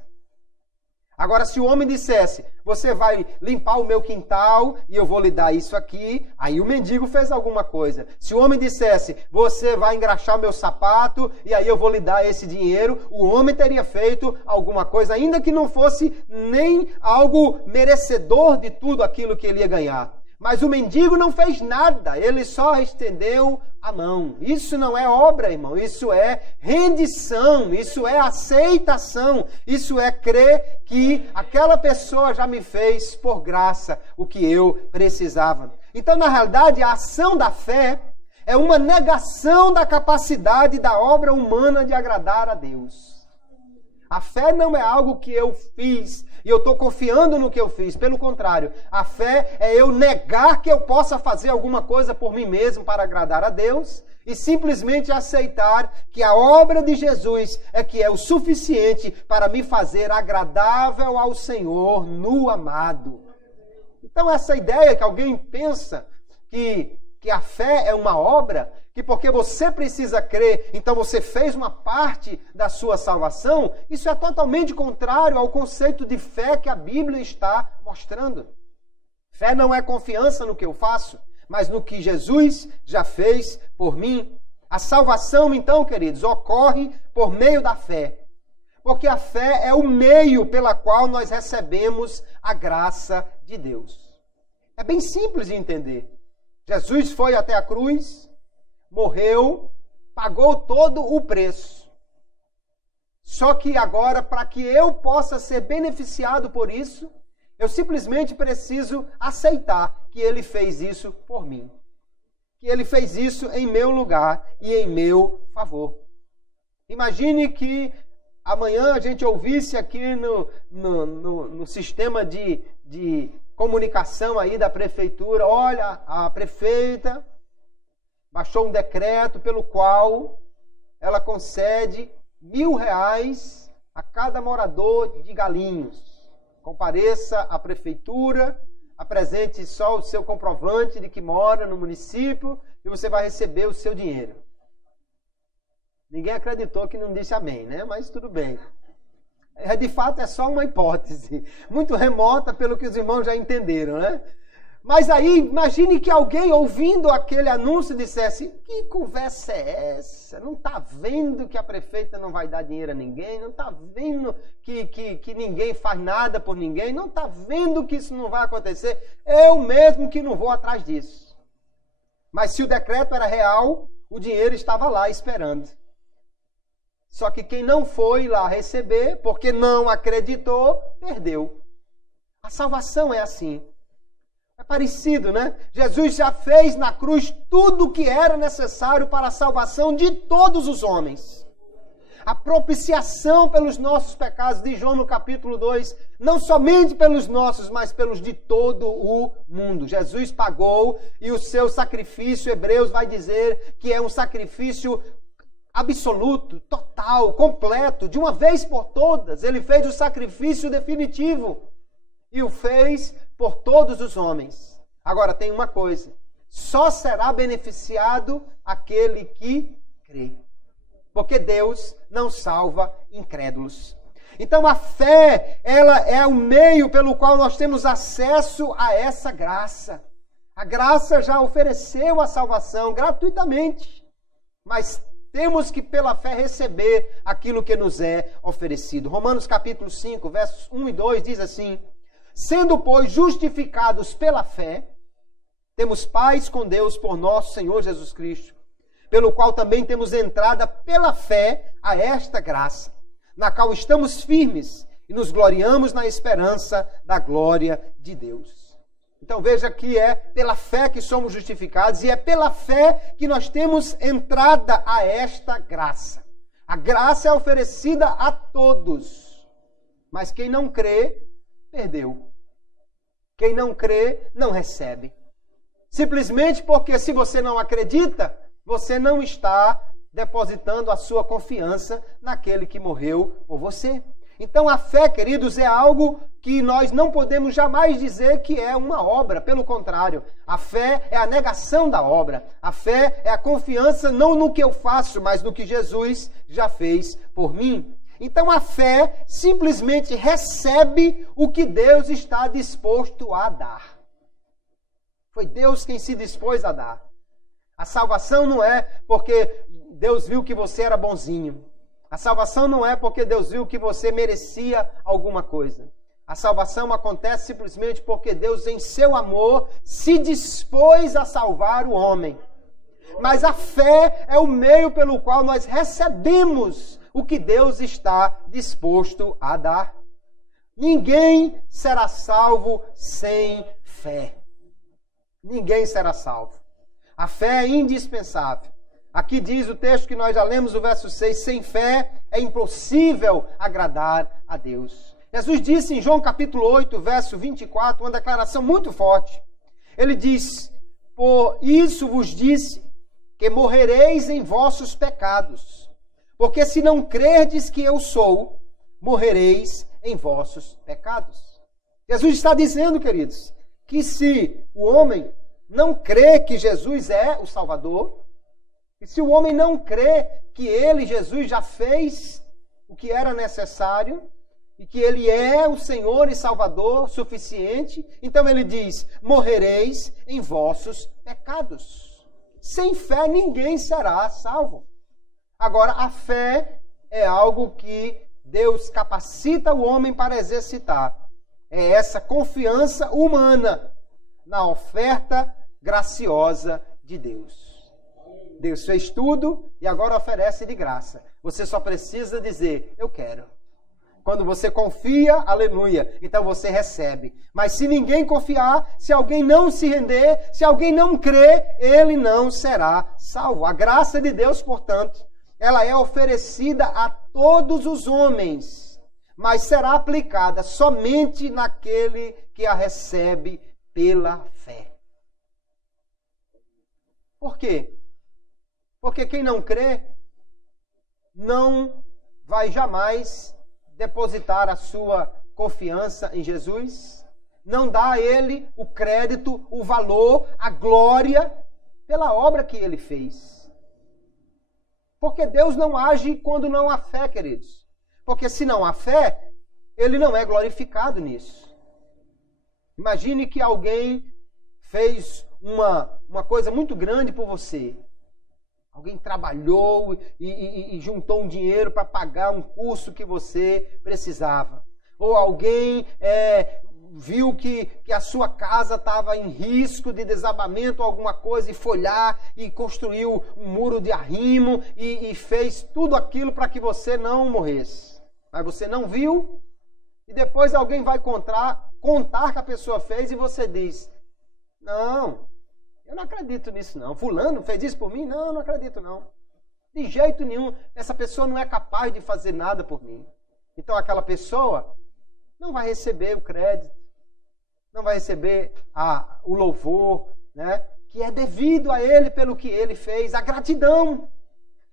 Agora, se o homem dissesse, você vai limpar o meu quintal e eu vou lhe dar isso aqui, aí o mendigo fez alguma coisa. Se o homem dissesse, você vai engraxar o meu sapato e aí eu vou lhe dar esse dinheiro, o homem teria feito alguma coisa, ainda que não fosse nem algo merecedor de tudo aquilo que ele ia ganhar. Mas o mendigo não fez nada, ele só estendeu a mão. Isso não é obra, irmão, isso é rendição, isso é aceitação, isso é crer que aquela pessoa já me fez por graça o que eu precisava. Então, na realidade, a ação da fé é uma negação da capacidade da obra humana de agradar a Deus. A fé não é algo que eu fiz e eu estou confiando no que eu fiz. Pelo contrário, a fé é eu negar que eu possa fazer alguma coisa por mim mesmo para agradar a Deus e simplesmente aceitar que a obra de Jesus é que é o suficiente para me fazer agradável ao Senhor no amado. Então essa ideia que alguém pensa que a fé é uma obra, que porque você precisa crer, então você fez uma parte da sua salvação, isso é totalmente contrário ao conceito de fé que a Bíblia está mostrando. Fé não é confiança no que eu faço, mas no que Jesus já fez por mim. A salvação, então, queridos, ocorre por meio da fé, porque a fé é o meio pela qual nós recebemos a graça de Deus. É bem simples de entender. Jesus foi até a cruz, morreu, pagou todo o preço. Só que agora, para que eu possa ser beneficiado por isso, eu simplesmente preciso aceitar que Ele fez isso por mim. Que Ele fez isso em meu lugar e em meu favor. Imagine que amanhã a gente ouvisse aqui no sistema de comunicação aí da prefeitura, olha, a prefeita baixou um decreto pelo qual ela concede R$1.000 a cada morador de Galinhos. Compareça à prefeitura, apresente só o seu comprovante de que mora no município e você vai receber o seu dinheiro. Ninguém acreditou que não disse amém, né? Mas tudo bem. De fato, é só uma hipótese, muito remota pelo que os irmãos já entenderam, né? Mas aí, imagine que alguém ouvindo aquele anúncio dissesse: que conversa é essa? Não está vendo que a prefeita não vai dar dinheiro a ninguém? Não está vendo que ninguém faz nada por ninguém? Não está vendo que isso não vai acontecer? Eu mesmo que não vou atrás disso. Mas se o decreto era real, o dinheiro estava lá esperando. Só que quem não foi lá receber, porque não acreditou, perdeu. A salvação é assim. É parecido, né? Jesus já fez na cruz tudo o que era necessário para a salvação de todos os homens. A propiciação pelos nossos pecados, de João no capítulo 2, não somente pelos nossos, mas pelos de todo o mundo. Jesus pagou e o seu sacrifício, Hebreus vai dizer que é um sacrifício absoluto, total, completo, de uma vez por todas. Ele fez o sacrifício definitivo e o fez por todos os homens. Agora tem uma coisa: só será beneficiado aquele que crê. Porque Deus não salva incrédulos. Então a fé, ela é o meio pelo qual nós temos acesso a essa graça. A graça já ofereceu a salvação gratuitamente, mas temos que pela fé receber aquilo que nos é oferecido. Romanos capítulo 5, versos 1 e 2 diz assim: sendo, pois, justificados pela fé, temos paz com Deus por nosso Senhor Jesus Cristo, pelo qual também temos entrada pela fé a esta graça, na qual estamos firmes e nos gloriamos na esperança da glória de Deus. Então veja que é pela fé que somos justificados e é pela fé que nós temos entrada a esta graça. A graça é oferecida a todos, mas quem não crê, perdeu. Quem não crê, não recebe. Simplesmente porque se você não acredita, você não está depositando a sua confiança naquele que morreu por você. Então a fé, queridos, é algo que nós não podemos jamais dizer que é uma obra. Pelo contrário, a fé é a negação da obra. A fé é a confiança não no que eu faço, mas no que Jesus já fez por mim. Então a fé simplesmente recebe o que Deus está disposto a dar. Foi Deus quem se dispôs a dar. A salvação não é porque Deus viu que você era bonzinho. A salvação não é porque Deus viu que você merecia alguma coisa. A salvação acontece simplesmente porque Deus, em seu amor, se dispôs a salvar o homem. Mas a fé é o meio pelo qual nós recebemos o que Deus está disposto a dar. Ninguém será salvo sem fé. Ninguém será salvo. A fé é indispensável. Aqui diz o texto que nós já lemos, o verso 6, sem fé é impossível agradar a Deus. Jesus disse em João capítulo 8, verso 24, uma declaração muito forte. Ele diz: por isso vos disse que morrereis em vossos pecados, porque se não crerdes que eu sou, morrereis em vossos pecados. Jesus está dizendo, queridos, que se o homem não crê que Jesus é o Salvador, e se o homem não crê que ele, Jesus, já fez o que era necessário, e que ele é o Senhor e Salvador suficiente, então ele diz: morrereis em vossos pecados. Sem fé ninguém será salvo. Agora, a fé é algo que Deus capacita o homem para exercitar. É essa confiança humana na oferta graciosa de Deus. Deus fez tudo e agora oferece de graça. Você só precisa dizer: eu quero. Quando você confia, aleluia, então você recebe. Mas se ninguém confiar, se alguém não se render, se alguém não crer, ele não será salvo. A graça de Deus, portanto, ela é oferecida a todos os homens, mas será aplicada somente naquele que a recebe pela fé. Por quê? Porque quem não crê não vai jamais depositar a sua confiança em Jesus, não dá a Ele o crédito, o valor, a glória pela obra que Ele fez. Porque Deus não age quando não há fé, queridos. Porque se não há fé, Ele não é glorificado nisso. Imagine que alguém fez uma coisa muito grande por você. Alguém trabalhou e juntou um dinheiro para pagar um curso que você precisava. Ou alguém viu que a sua casa estava em risco de desabamento ou alguma coisa e foi lá e construiu um muro de arrimo e fez tudo aquilo para que você não morresse. Mas você não viu e depois alguém vai contar que a pessoa fez e você diz, não, eu não acredito nisso não. Fulano fez isso por mim? Não, eu não acredito não. De jeito nenhum, essa pessoa não é capaz de fazer nada por mim. Então aquela pessoa não vai receber o crédito, não vai receber o louvor, né, que é devido a ele pelo que ele fez, a gratidão.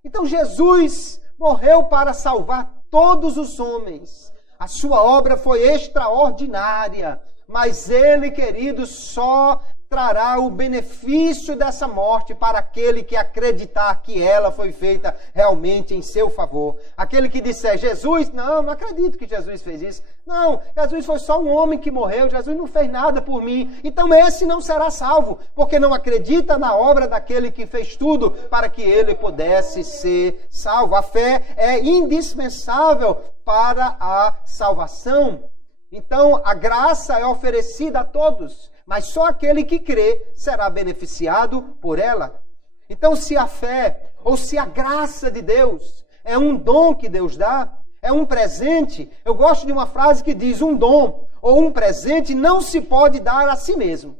Então Jesus morreu para salvar todos os homens. A sua obra foi extraordinária, mas ele, querido, só trará o benefício dessa morte para aquele que acreditar que ela foi feita realmente em seu favor. Aquele que disser, Jesus, não acredito que Jesus fez isso. Não, Jesus foi só um homem que morreu, Jesus não fez nada por mim. Então esse não será salvo, porque não acredita na obra daquele que fez tudo para que ele pudesse ser salvo. A fé é indispensável para a salvação. Então a graça é oferecida a todos, mas só aquele que crê será beneficiado por ela. Então, se a fé ou se a graça de Deus é um dom que Deus dá, é um presente, eu gosto de uma frase que diz, um dom ou um presente não se pode dar a si mesmo.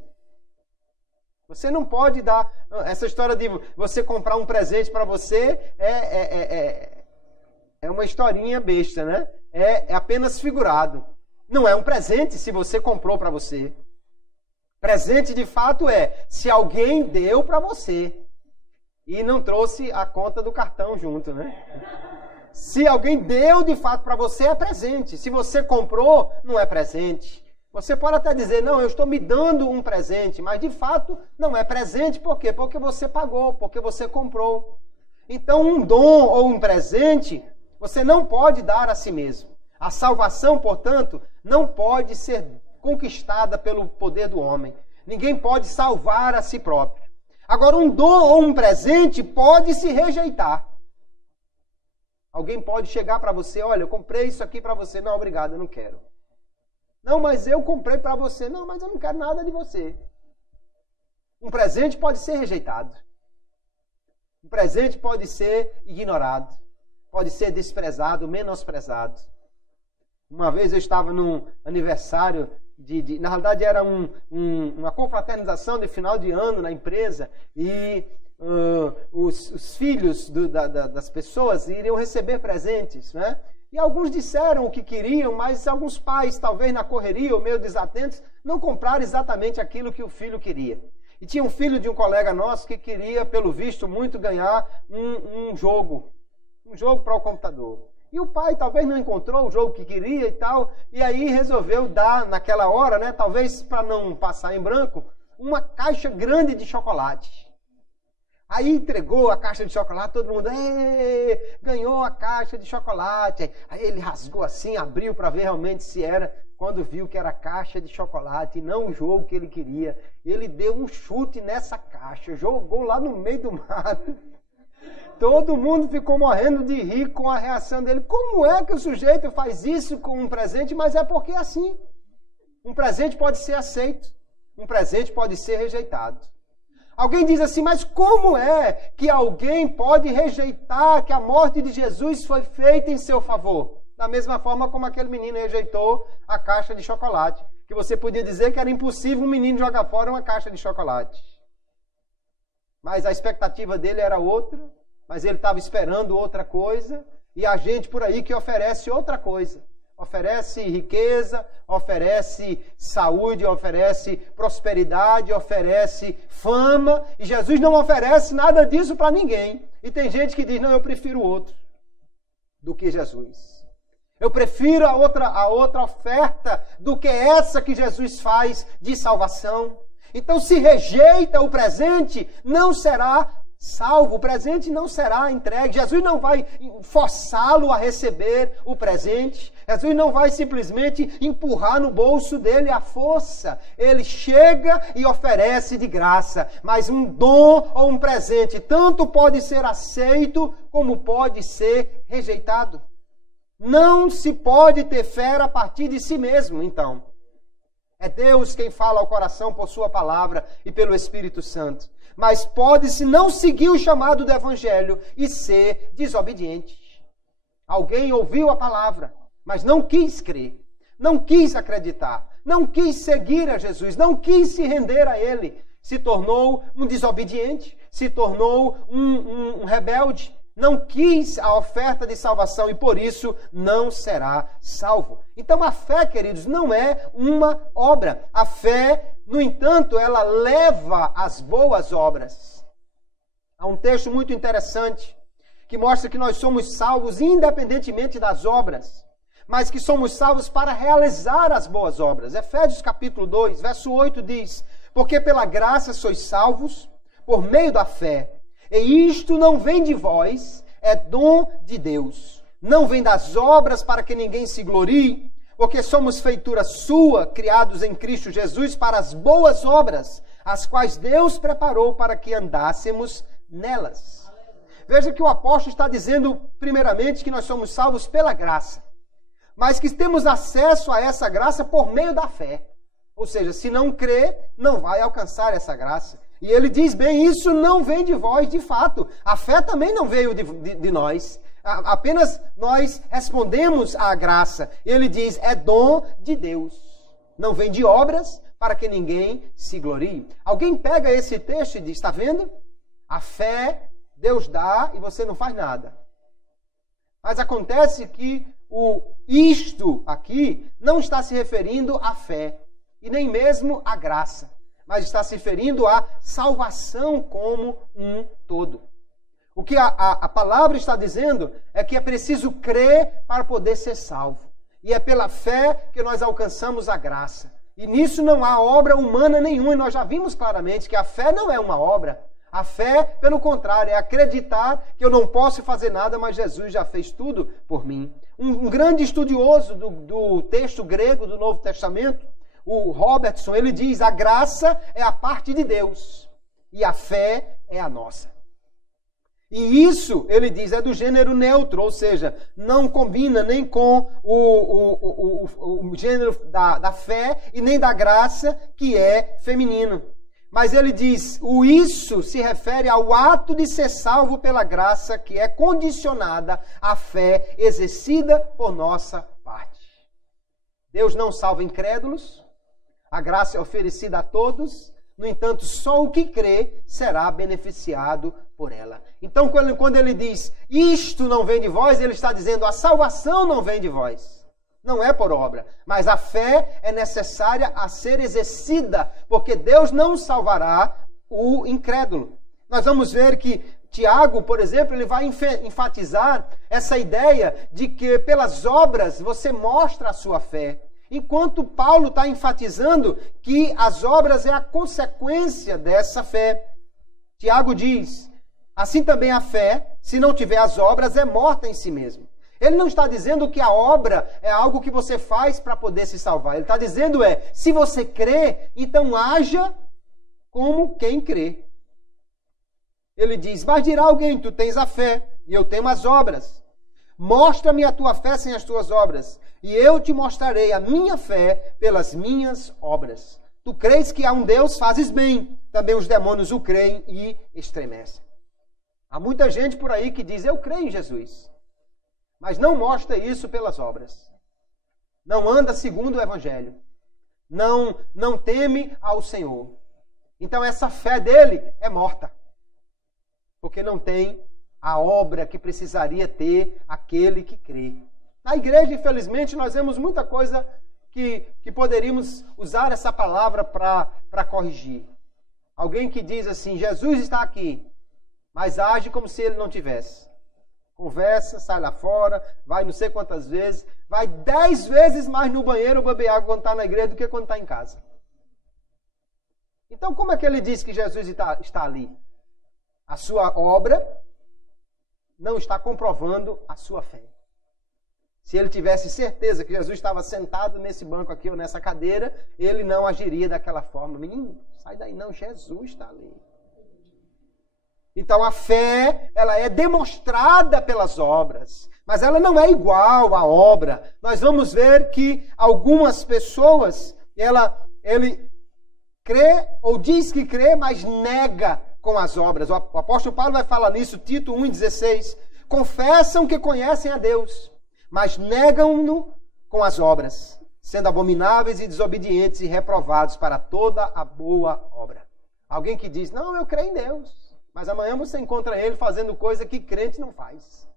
Você não pode dar, essa história de você comprar um presente para você é uma historinha besta, né? É apenas figurado. Não é um presente se você comprou para você. Presente de fato se alguém deu para você e não trouxe a conta do cartão junto, né? Se alguém deu de fato para você, é presente. Se você comprou, não é presente. Você pode até dizer, não, eu estou me dando um presente, mas de fato não é presente. Por quê? Porque você pagou, porque você comprou. Então um dom ou um presente, você não pode dar a si mesmo. A salvação, portanto, não pode ser conquistada pelo poder do homem. Ninguém pode salvar a si próprio. Agora, um dom ou um presente pode se rejeitar. Alguém pode chegar para você, olha, eu comprei isso aqui para você. Não, obrigado, eu não quero. Não, mas eu comprei para você. Não, mas eu não quero nada de você. Um presente pode ser rejeitado. Um presente pode ser ignorado. Pode ser desprezado, menosprezado. Uma vez eu estava num aniversário na realidade era uma confraternização de final de ano na empresa e os filhos das pessoas iriam receber presentes, né? E alguns disseram o que queriam, mas alguns pais, talvez na correria ou meio desatentos, não compraram exatamente aquilo que o filho queria. E tinha um filho de um colega nosso que queria, pelo visto, muito ganhar um jogo para o computador. E o pai talvez não encontrou o jogo que queria e tal, e aí resolveu dar, naquela hora, né, talvez para não passar em branco, uma caixa grande de chocolate. Aí entregou a caixa de chocolate, todo mundo, ganhou a caixa de chocolate. Aí ele rasgou assim, abriu para ver realmente se era, quando viu que era caixa de chocolate e não o jogo que ele queria. Ele deu um chute nessa caixa, jogou lá no meio do mato. Todo mundo ficou morrendo de rir com a reação dele. Como é que o sujeito faz isso com um presente? Mas é porque é assim. Um presente pode ser aceito, um presente pode ser rejeitado. Alguém diz assim, mas como é que alguém pode rejeitar que a morte de Jesus foi feita em seu favor? Da mesma forma como aquele menino rejeitou a caixa de chocolate. Que você podia dizer que era impossível um menino jogar fora uma caixa de chocolate. Mas a expectativa dele era outra, mas ele estava esperando outra coisa, e a gente por aí que oferece outra coisa. oferece riqueza, oferece saúde, oferece prosperidade, oferece fama, e Jesus não oferece nada disso para ninguém. E tem gente que diz, não, eu prefiro outro do que Jesus. Eu prefiro a outra oferta do que essa que Jesus faz de salvação. Então, se rejeita o presente, não será salvo, o presente não será entregue. Jesus não vai forçá-lo a receber o presente. Jesus não vai simplesmente empurrar no bolso dele a força. Ele chega e oferece de graça. Mas um dom ou um presente tanto pode ser aceito como pode ser rejeitado. Não se pode ter fé a partir de si mesmo, então. É Deus quem fala ao coração por sua palavra e pelo Espírito Santo. Mas pode-se não seguir o chamado do Evangelho e ser desobediente. Alguém ouviu a palavra, mas não quis crer, não quis acreditar, não quis seguir a Jesus, não quis se render a Ele. Se tornou um desobediente, se tornou um rebelde. Não quis a oferta de salvação e por isso não será salvo. Então a fé, queridos, não é uma obra. A fé, no entanto, ela leva às boas obras. Há um texto muito interessante que mostra que nós somos salvos independentemente das obras, mas que somos salvos para realizar as boas obras. Efésios capítulo 2, verso 8 diz, porque pela graça sois salvos por meio da fé. E isto não vem de vós, é dom de Deus. Não vem das obras para que ninguém se glorie, porque somos feitura sua, criados em Cristo Jesus para as boas obras, as quais Deus preparou para que andássemos nelas. Veja que o apóstolo está dizendo, primeiramente, que nós somos salvos pela graça, mas que temos acesso a essa graça por meio da fé. Ou seja, se não crer, não vai alcançar essa graça. E ele diz bem, isso não vem de vós, de fato. A fé também não veio de nós. Apenas nós respondemos à graça. Ele diz, é dom de Deus. Não vem de obras para que ninguém se glorie. Alguém pega esse texto e diz, está vendo? A fé Deus dá e você não faz nada. Mas acontece que o isto aqui não está se referindo à fé. E nem mesmo à graça. Mas está se referindo à salvação como um todo. O que a palavra está dizendo é que é preciso crer para poder ser salvo. E é pela fé que nós alcançamos a graça. E nisso não há obra humana nenhuma. E nós já vimos claramente que a fé não é uma obra. A fé, pelo contrário, é acreditar que eu não posso fazer nada, mas Jesus já fez tudo por mim. Um grande estudioso do texto grego do Novo Testamento, o Robertson, ele diz, a graça é a parte de Deus e a fé é a nossa. E isso, ele diz, é do gênero neutro, ou seja, não combina nem com o gênero da fé e nem da graça, que é feminino. Mas ele diz, o isso se refere ao ato de ser salvo pela graça, que é condicionada à fé exercida por nossa parte. Deus não salva incrédulos. A graça é oferecida a todos, no entanto, só o que crê será beneficiado por ela. Então, quando ele diz, isto não vem de vós, ele está dizendo, a salvação não vem de vós. Não é por obra, mas a fé é necessária a ser exercida, porque Deus não salvará o incrédulo. Nós vamos ver que Tiago, por exemplo, ele vai enfatizar essa ideia de que pelas obras você mostra a sua fé. Enquanto Paulo está enfatizando que as obras é a consequência dessa fé. Tiago diz, assim também a fé, se não tiver as obras, é morta em si mesma. Ele não está dizendo que a obra é algo que você faz para poder se salvar. Ele está dizendo se você crê, então haja como quem crê. Ele diz, mas dirá alguém, tu tens a fé e eu tenho as obras. Mostra-me a tua fé sem as tuas obras, e eu te mostrarei a minha fé pelas minhas obras. Tu crês que há um Deus, fazes bem. Também os demônios o creem e estremecem. Há muita gente por aí que diz, eu creio em Jesus, mas não mostra isso pelas obras. Não anda segundo o Evangelho. Não teme ao Senhor. Então essa fé dele é morta, porque não tem a obra que precisaria ter aquele que crê. Na igreja, infelizmente, nós vemos muita coisa que poderíamos usar essa palavra para corrigir. Alguém que diz assim, Jesus está aqui, mas age como se ele não tivesse. Conversa, sai lá fora, vai não sei quantas vezes, vai 10 vezes mais no banheiro beber água quando está na igreja do que quando está em casa. Então, como é que ele diz que Jesus está ali? A sua obra não está comprovando a sua fé. Se ele tivesse certeza que Jesus estava sentado nesse banco aqui ou nessa cadeira, ele não agiria daquela forma. Menino, sai daí não, Jesus está ali. Então a fé, ela é demonstrada pelas obras, mas ela não é igual à obra. Nós vamos ver que algumas pessoas, ele crê ou diz que crê, mas nega com as obras. O apóstolo Paulo vai falar nisso, Tito 1,16. Confessam que conhecem a Deus, mas negam-no com as obras, sendo abomináveis e desobedientes e reprovados para toda a boa obra. Alguém que diz, não, eu creio em Deus, mas amanhã você encontra ele fazendo coisa que crente não faz.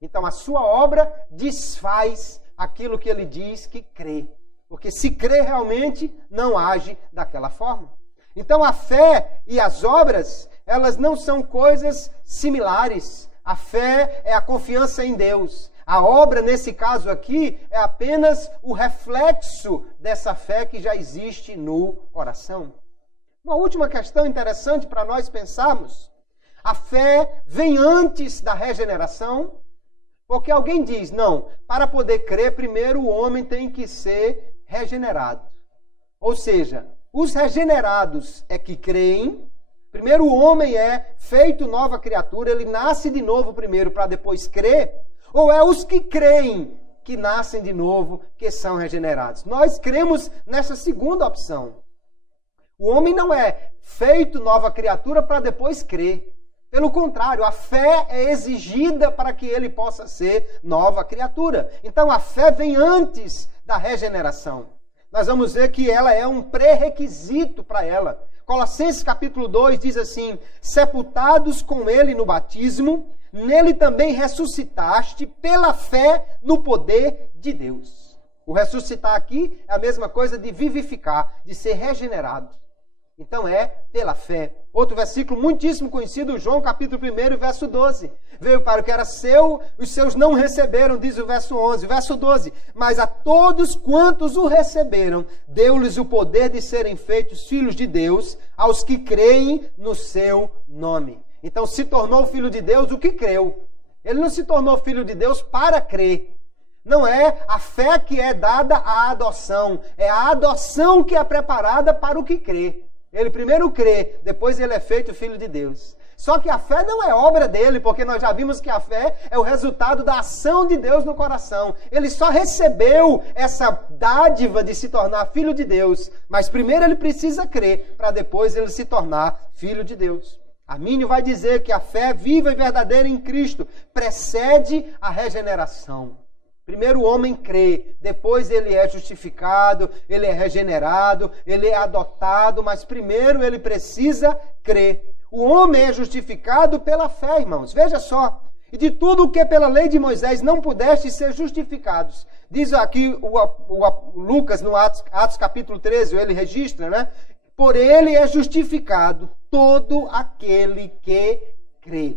Então a sua obra desfaz aquilo que ele diz que crê. Porque se crê realmente, não age daquela forma. Então a fé e as obras, elas não são coisas similares. A fé é a confiança em Deus. A obra, nesse caso aqui, é apenas o reflexo dessa fé que já existe no coração. Uma última questão interessante para nós pensarmos. A fé vem antes da regeneração, porque alguém diz, não, para poder crer, primeiro o homem tem que ser regenerado. Ou seja, os regenerados é que creem. Primeiro o homem é feito nova criatura, ele nasce de novo primeiro para depois crer. Ou é os que creem que nascem de novo, que são regenerados? Nós cremos nessa segunda opção. O homem não é feito nova criatura para depois crer. Pelo contrário, a fé é exigida para que ele possa ser nova criatura. Então a fé vem antes da regeneração. Nós vamos ver que ela é um pré-requisito para ela. Colossenses capítulo 2 diz assim, sepultados com ele no batismo, nele também ressuscitaste pela fé no poder de Deus. O ressuscitar aqui é a mesma coisa de vivificar, de ser regenerado. Então é pela fé. Outro versículo muitíssimo conhecido, João capítulo 1, verso 12. Veio para o que era seu, os seus não receberam, diz o verso 11. Verso 12, mas a todos quantos o receberam, deu-lhes o poder de serem feitos filhos de Deus, aos que creem no seu nome. Então se tornou filho de Deus o que creu. Ele não se tornou filho de Deus para crer. Não é a fé que é dada à adoção. É a adoção que é preparada para o que crê. Ele primeiro crê, depois ele é feito filho de Deus. Só que a fé não é obra dele, porque nós já vimos que a fé é o resultado da ação de Deus no coração. Ele só recebeu essa dádiva de se tornar filho de Deus. Mas primeiro ele precisa crer, para depois ele se tornar filho de Deus. Armínio vai dizer que a fé viva e verdadeira em Cristo precede a regeneração. Primeiro o homem crê, depois ele é justificado, ele é regenerado, ele é adotado, mas primeiro ele precisa crer. O homem é justificado pela fé, irmãos. Veja só, e de tudo o que pela lei de Moisés não pudeste ser justificados. Diz aqui o Lucas no Atos capítulo 13, ele registra, né? Por ele é justificado todo aquele que crê.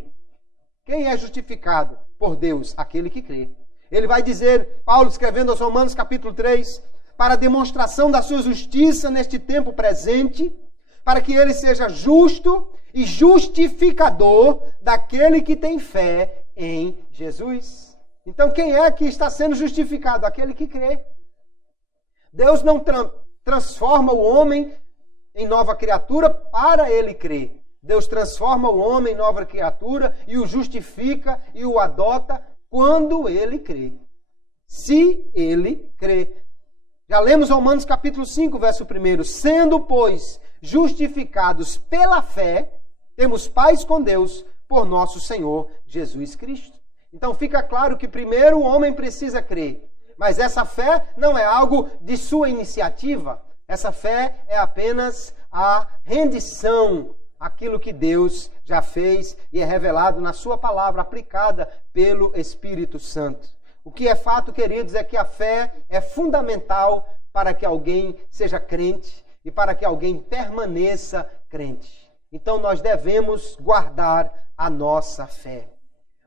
Quem é justificado? Por Deus, aquele que crê. Ele vai dizer, Paulo escrevendo aos Romanos capítulo 3, para a demonstração da sua justiça neste tempo presente, para que ele seja justo e justificador daquele que tem fé em Jesus. Então quem é que está sendo justificado? Aquele que crê. Deus não transforma o homem em nova criatura para ele crer. Deus transforma o homem em nova criatura e o justifica e o adota quando ele crê. Se ele crê. Já lemos Romanos capítulo 5, verso 1. Sendo, pois, justificados pela fé, temos paz com Deus por nosso Senhor Jesus Cristo. Então fica claro que primeiro o homem precisa crer. Mas essa fé não é algo de sua iniciativa. Essa fé é apenas a rendição aquilo que Deus já fez e é revelado na sua palavra, aplicada pelo Espírito Santo. O que é fato, queridos, é que a fé é fundamental para que alguém seja crente e para que alguém permaneça crente. Então nós devemos guardar a nossa fé.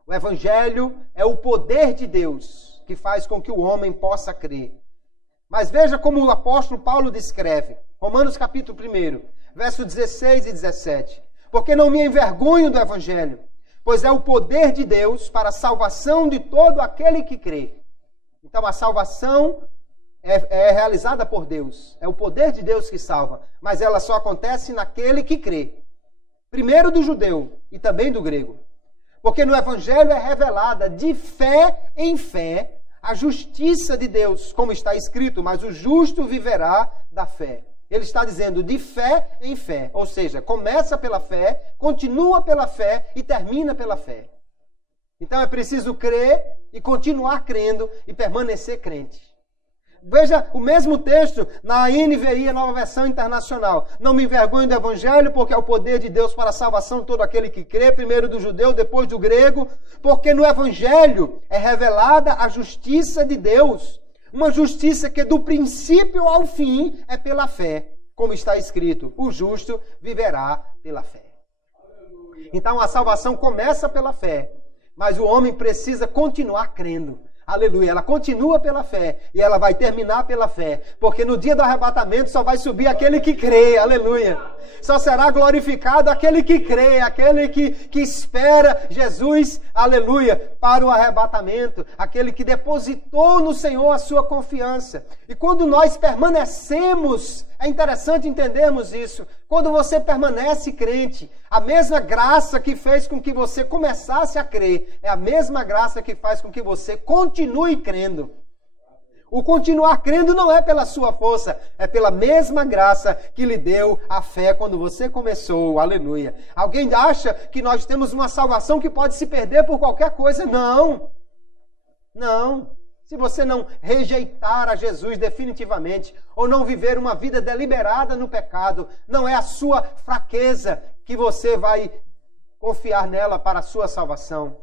O Evangelho é o poder de Deus que faz com que o homem possa crer. Mas veja como o apóstolo Paulo descreve, Romanos capítulo 1, versos 16 e 17. Porque não me envergonho do Evangelho, pois é o poder de Deus para a salvação de todo aquele que crê. Então a salvação é realizada por Deus. É o poder de Deus que salva. Mas ela só acontece naquele que crê. Primeiro do judeu e também do grego. Porque no Evangelho é revelada de fé em fé a justiça de Deus, como está escrito, mas o justo viverá da fé. Ele está dizendo de fé em fé, ou seja, começa pela fé, continua pela fé e termina pela fé. Então é preciso crer e continuar crendo e permanecer crente. Veja o mesmo texto na NVI, a Nova Versão Internacional. Não me envergonho do Evangelho, porque é o poder de Deus para a salvação de todo aquele que crê, primeiro do judeu, depois do grego, porque no Evangelho é revelada a justiça de Deus, uma justiça que do princípio ao fim é pela fé, como está escrito, o justo viverá pela fé. Então a salvação começa pela fé, mas o homem precisa continuar crendo. Aleluia, ela continua pela fé e ela vai terminar pela fé, porque no dia do arrebatamento só vai subir aquele que crê, aleluia. Só será glorificado aquele que crê, aquele que espera Jesus, aleluia, para o arrebatamento, aquele que depositou no Senhor a sua confiança. E quando nós permanecemos, é interessante entendermos isso, quando você permanece crente, a mesma graça que fez com que você começasse a crer, é a mesma graça que faz com que você continue crendo. O continuar crendo não é pela sua força, é pela mesma graça que lhe deu a fé quando você começou, aleluia. Alguém acha que nós temos uma salvação que pode se perder por qualquer coisa? Não, não. Se você não rejeitar a Jesus definitivamente, ou não viver uma vida deliberada no pecado, não é a sua fraqueza que você vai confiar nela para a sua salvação.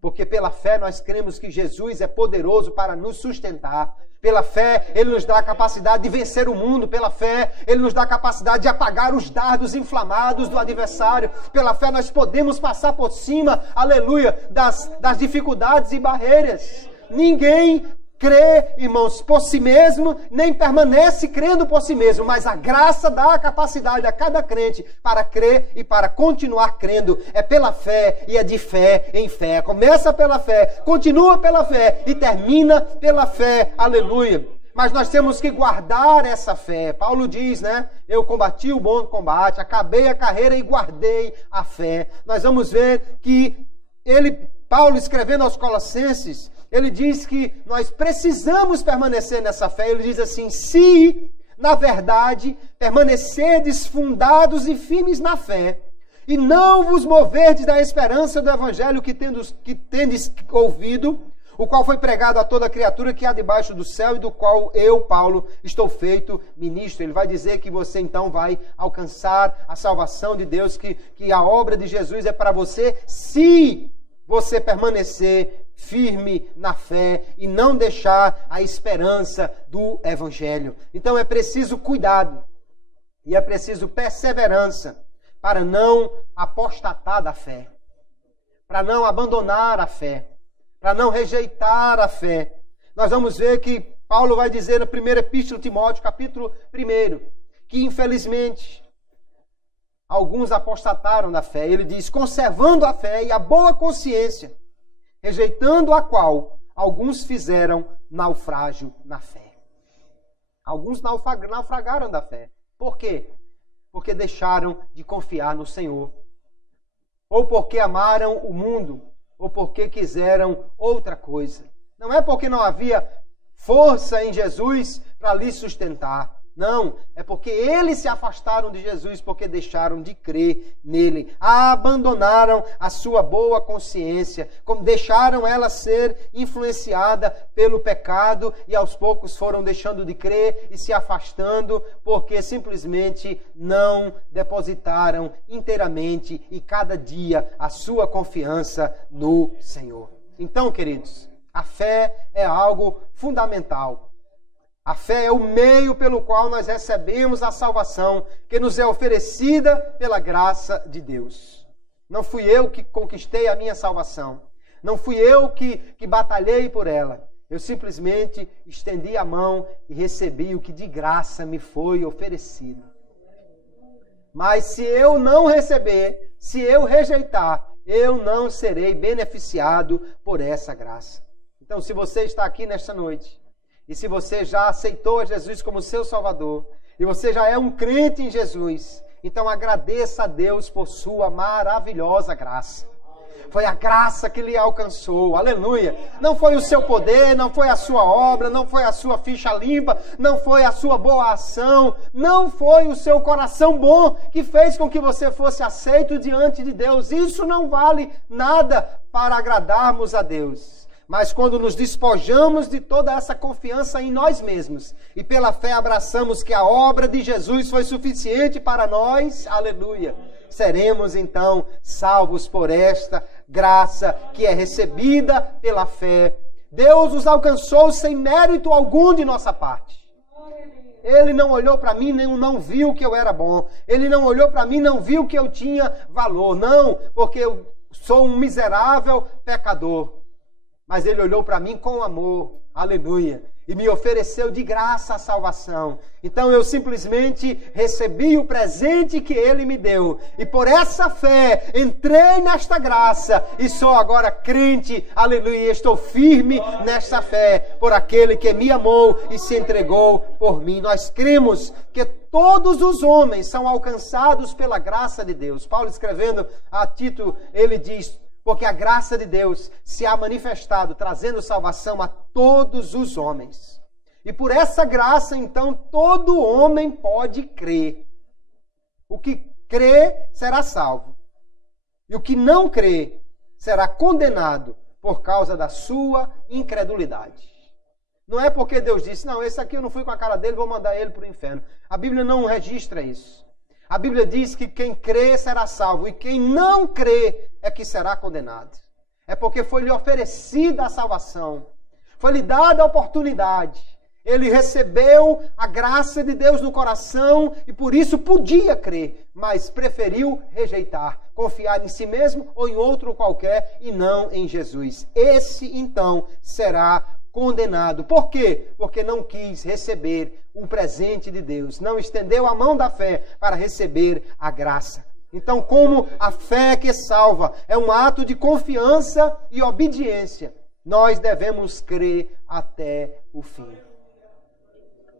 Porque pela fé nós cremos que Jesus é poderoso para nos sustentar. Pela fé, Ele nos dá a capacidade de vencer o mundo. Pela fé, Ele nos dá a capacidade de apagar os dardos inflamados do adversário. Pela fé, nós podemos passar por cima, aleluia, das dificuldades e barreiras. Ninguém crê, irmãos, por si mesmo, nem permanece crendo por si mesmo, mas a graça dá a capacidade a cada crente para crer e para continuar crendo. É pela fé e é de fé em fé. Começa pela fé, continua pela fé e termina pela fé. Aleluia. Mas nós temos que guardar essa fé. Paulo diz, né? Eu combati o bom combate, acabei a carreira e guardei a fé. Nós vamos ver que Paulo escrevendo aos Colossenses, ele diz que nós precisamos permanecer nessa fé. Ele diz assim, se, na verdade, permanecerdes fundados e firmes na fé, e não vos moverdes da esperança do Evangelho que tendes ouvido, o qual foi pregado a toda criatura que há debaixo do céu e do qual eu, Paulo, estou feito ministro. Ele vai dizer que você então vai alcançar a salvação de Deus, que a obra de Jesus é para você, se você permanecer firme na fé e não deixar a esperança do Evangelho. Então é preciso cuidado e é preciso perseverança para não apostatar da fé, para não abandonar a fé, para não rejeitar a fé. Nós vamos ver que Paulo vai dizer na primeira epístola de Timóteo, capítulo 1, que infelizmente alguns apostataram da fé. Ele diz, conservando a fé e a boa consciência, rejeitando a qual alguns fizeram naufrágio na fé. Alguns naufragaram da fé. Por quê? Porque deixaram de confiar no Senhor. Ou porque amaram o mundo, ou porque quiseram outra coisa. Não é porque não havia força em Jesus para lhe sustentar. Não, é porque eles se afastaram de Jesus, porque deixaram de crer nele, abandonaram a sua boa consciência, deixaram ela ser influenciada pelo pecado e aos poucos foram deixando de crer e se afastando, porque simplesmente não depositaram inteiramente e cada dia a sua confiança no Senhor. Então, queridos, A fé é algo fundamental. A fé é o meio pelo qual nós recebemos a salvação que nos é oferecida pela graça de Deus. Não fui eu que conquistei a minha salvação. Não fui eu que batalhei por ela. Eu simplesmente estendi a mão e recebi o que de graça me foi oferecido. Mas se eu não receber, se eu rejeitar, eu não serei beneficiado por essa graça. Então, se você está aqui nesta noite, e se você já aceitou a Jesus como seu Salvador, e você já é um crente em Jesus, então agradeça a Deus por sua maravilhosa graça. Foi a graça que lhe alcançou, aleluia. Não foi o seu poder, não foi a sua obra, não foi a sua ficha limpa, não foi a sua boa ação, não foi o seu coração bom que fez com que você fosse aceito diante de Deus. Isso não vale nada para agradarmos a Deus. Mas quando nos despojamos de toda essa confiança em nós mesmos e pela fé abraçamos que a obra de Jesus foi suficiente para nós, aleluia, seremos então salvos por esta graça que é recebida pela fé. Deus nos alcançou sem mérito algum de nossa parte. Ele não olhou para mim, não viu que eu era bom. Ele não olhou para mim, não viu que eu tinha valor. Não, porque eu sou um miserável pecador. Mas Ele olhou para mim com amor, aleluia, e me ofereceu de graça a salvação. Então eu simplesmente recebi o presente que Ele me deu. E por essa fé entrei nesta graça e sou agora crente, aleluia, estou firme nesta fé por aquele que me amou e se entregou por mim. Nós cremos que todos os homens são alcançados pela graça de Deus. Paulo escrevendo a Tito, ele diz: porque a graça de Deus se há manifestado, trazendo salvação a todos os homens. E por essa graça, então, todo homem pode crer. O que crê será salvo. E o que não crê será condenado por causa da sua incredulidade. Não é porque Deus disse, não, esse aqui eu não fui com a cara dele, vou mandar ele para o inferno. A Bíblia não registra isso. A Bíblia diz que quem crê será salvo e quem não crê é que será condenado. É porque foi-lhe oferecida a salvação. Foi-lhe dada a oportunidade. Ele recebeu a graça de Deus no coração e por isso podia crer, mas preferiu rejeitar, confiar em si mesmo ou em outro qualquer e não em Jesus. Esse, então, será condenado. Por quê? Porque não quis receber um presente de Deus. Não estendeu a mão da fé para receber a graça. Então, como a fé que salva é um ato de confiança e obediência, nós devemos crer até o fim.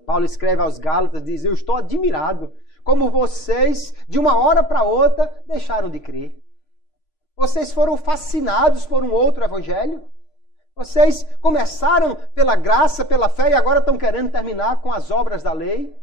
Paulo escreve aos Gálatas, diz, eu estou admirado como vocês, de uma hora para outra, deixaram de crer. Vocês foram fascinados por um outro evangelho. Vocês começaram pela graça, pela fé e agora estão querendo terminar com as obras da lei?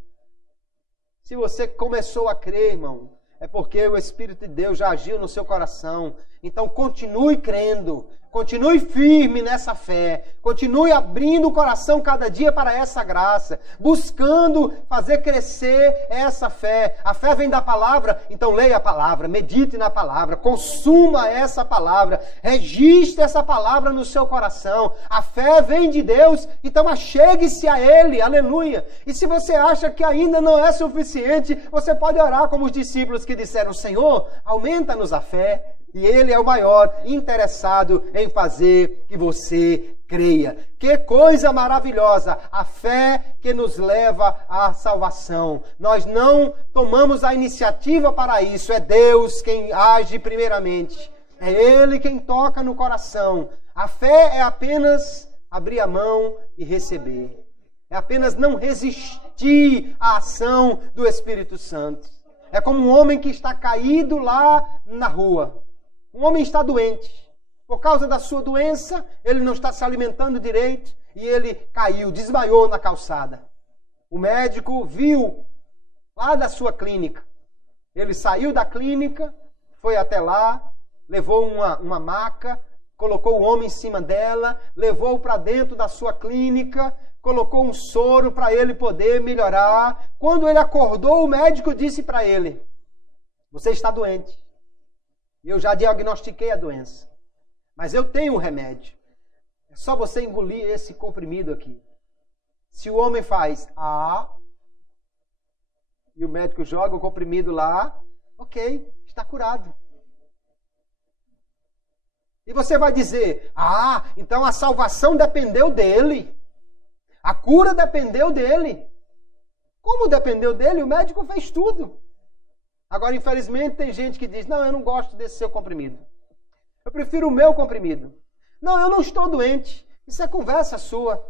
Se você começou a crer, irmão, é porque o Espírito de Deus já agiu no seu coração. Então continue crendo, continue firme nessa fé, continue abrindo o coração cada dia para essa graça, buscando fazer crescer essa fé. A fé vem da palavra, então leia a palavra, medite na palavra, consuma essa palavra, registre essa palavra no seu coração. A fé vem de Deus, então achegue-se a Ele, aleluia. E se você acha que ainda não é suficiente, você pode orar como os discípulos que disseram, Senhor, aumenta-nos a fé. E Ele é o maior interessado em fazer que você creia. Que coisa maravilhosa! A fé que nos leva à salvação. Nós não tomamos a iniciativa para isso. É Deus quem age primeiramente. É Ele quem toca no coração. A fé é apenas abrir a mão e receber. É apenas não resistir à ação do Espírito Santo. É como um homem que está caído lá na rua. Um homem está doente. Por causa da sua doença, ele não está se alimentando direito e ele caiu, desmaiou na calçada. O médico viu lá da sua clínica. Ele saiu da clínica, foi até lá, levou uma maca, colocou o homem em cima dela, levou para dentro da sua clínica, colocou um soro para ele poder melhorar. Quando ele acordou, o médico disse para ele, você está doente. Eu já diagnostiquei a doença. Mas eu tenho um remédio. É só você engolir esse comprimido aqui. Se o homem faz e o médico joga o comprimido lá, ok, está curado. E você vai dizer, então a salvação dependeu dele. A cura dependeu dele. Como dependeu dele? O médico fez tudo. Agora, infelizmente, tem gente que diz, não, eu não gosto desse seu comprimido. Eu prefiro o meu comprimido. Não, eu não estou doente. Isso é conversa sua.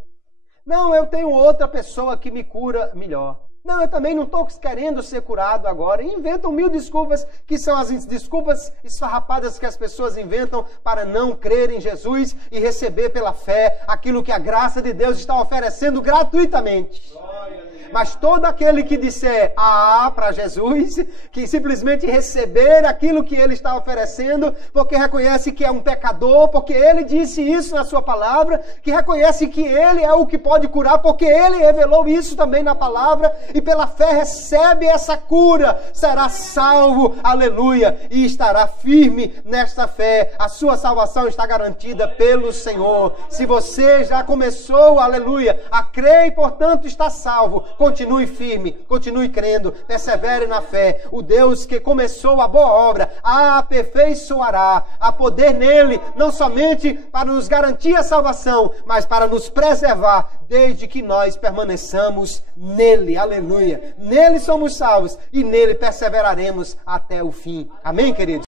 Não, eu tenho outra pessoa que me cura melhor. Não, eu também não estou querendo ser curado agora. E inventam 1000 desculpas, que são as desculpas esfarrapadas que as pessoas inventam para não crer em Jesus e receber pela fé aquilo que a graça de Deus está oferecendo gratuitamente. Mas todo aquele que disser para Jesus, que simplesmente receber aquilo que ele está oferecendo, porque reconhece que é um pecador, porque ele disse isso na sua palavra, que reconhece que ele é o que pode curar, porque ele revelou isso também na palavra, e pela fé recebe essa cura, será salvo, aleluia, e estará firme nesta fé. A sua salvação está garantida pelo Senhor. Se você já começou, aleluia, a crer e portanto está salvo, continue firme, continue crendo, persevere na fé. O Deus que começou a boa obra, a aperfeiçoará. Há poder nele, não somente para nos garantir a salvação, mas para nos preservar, desde que nós permaneçamos nele. Aleluia. Nele somos salvos e nele perseveraremos até o fim. Amém, queridos?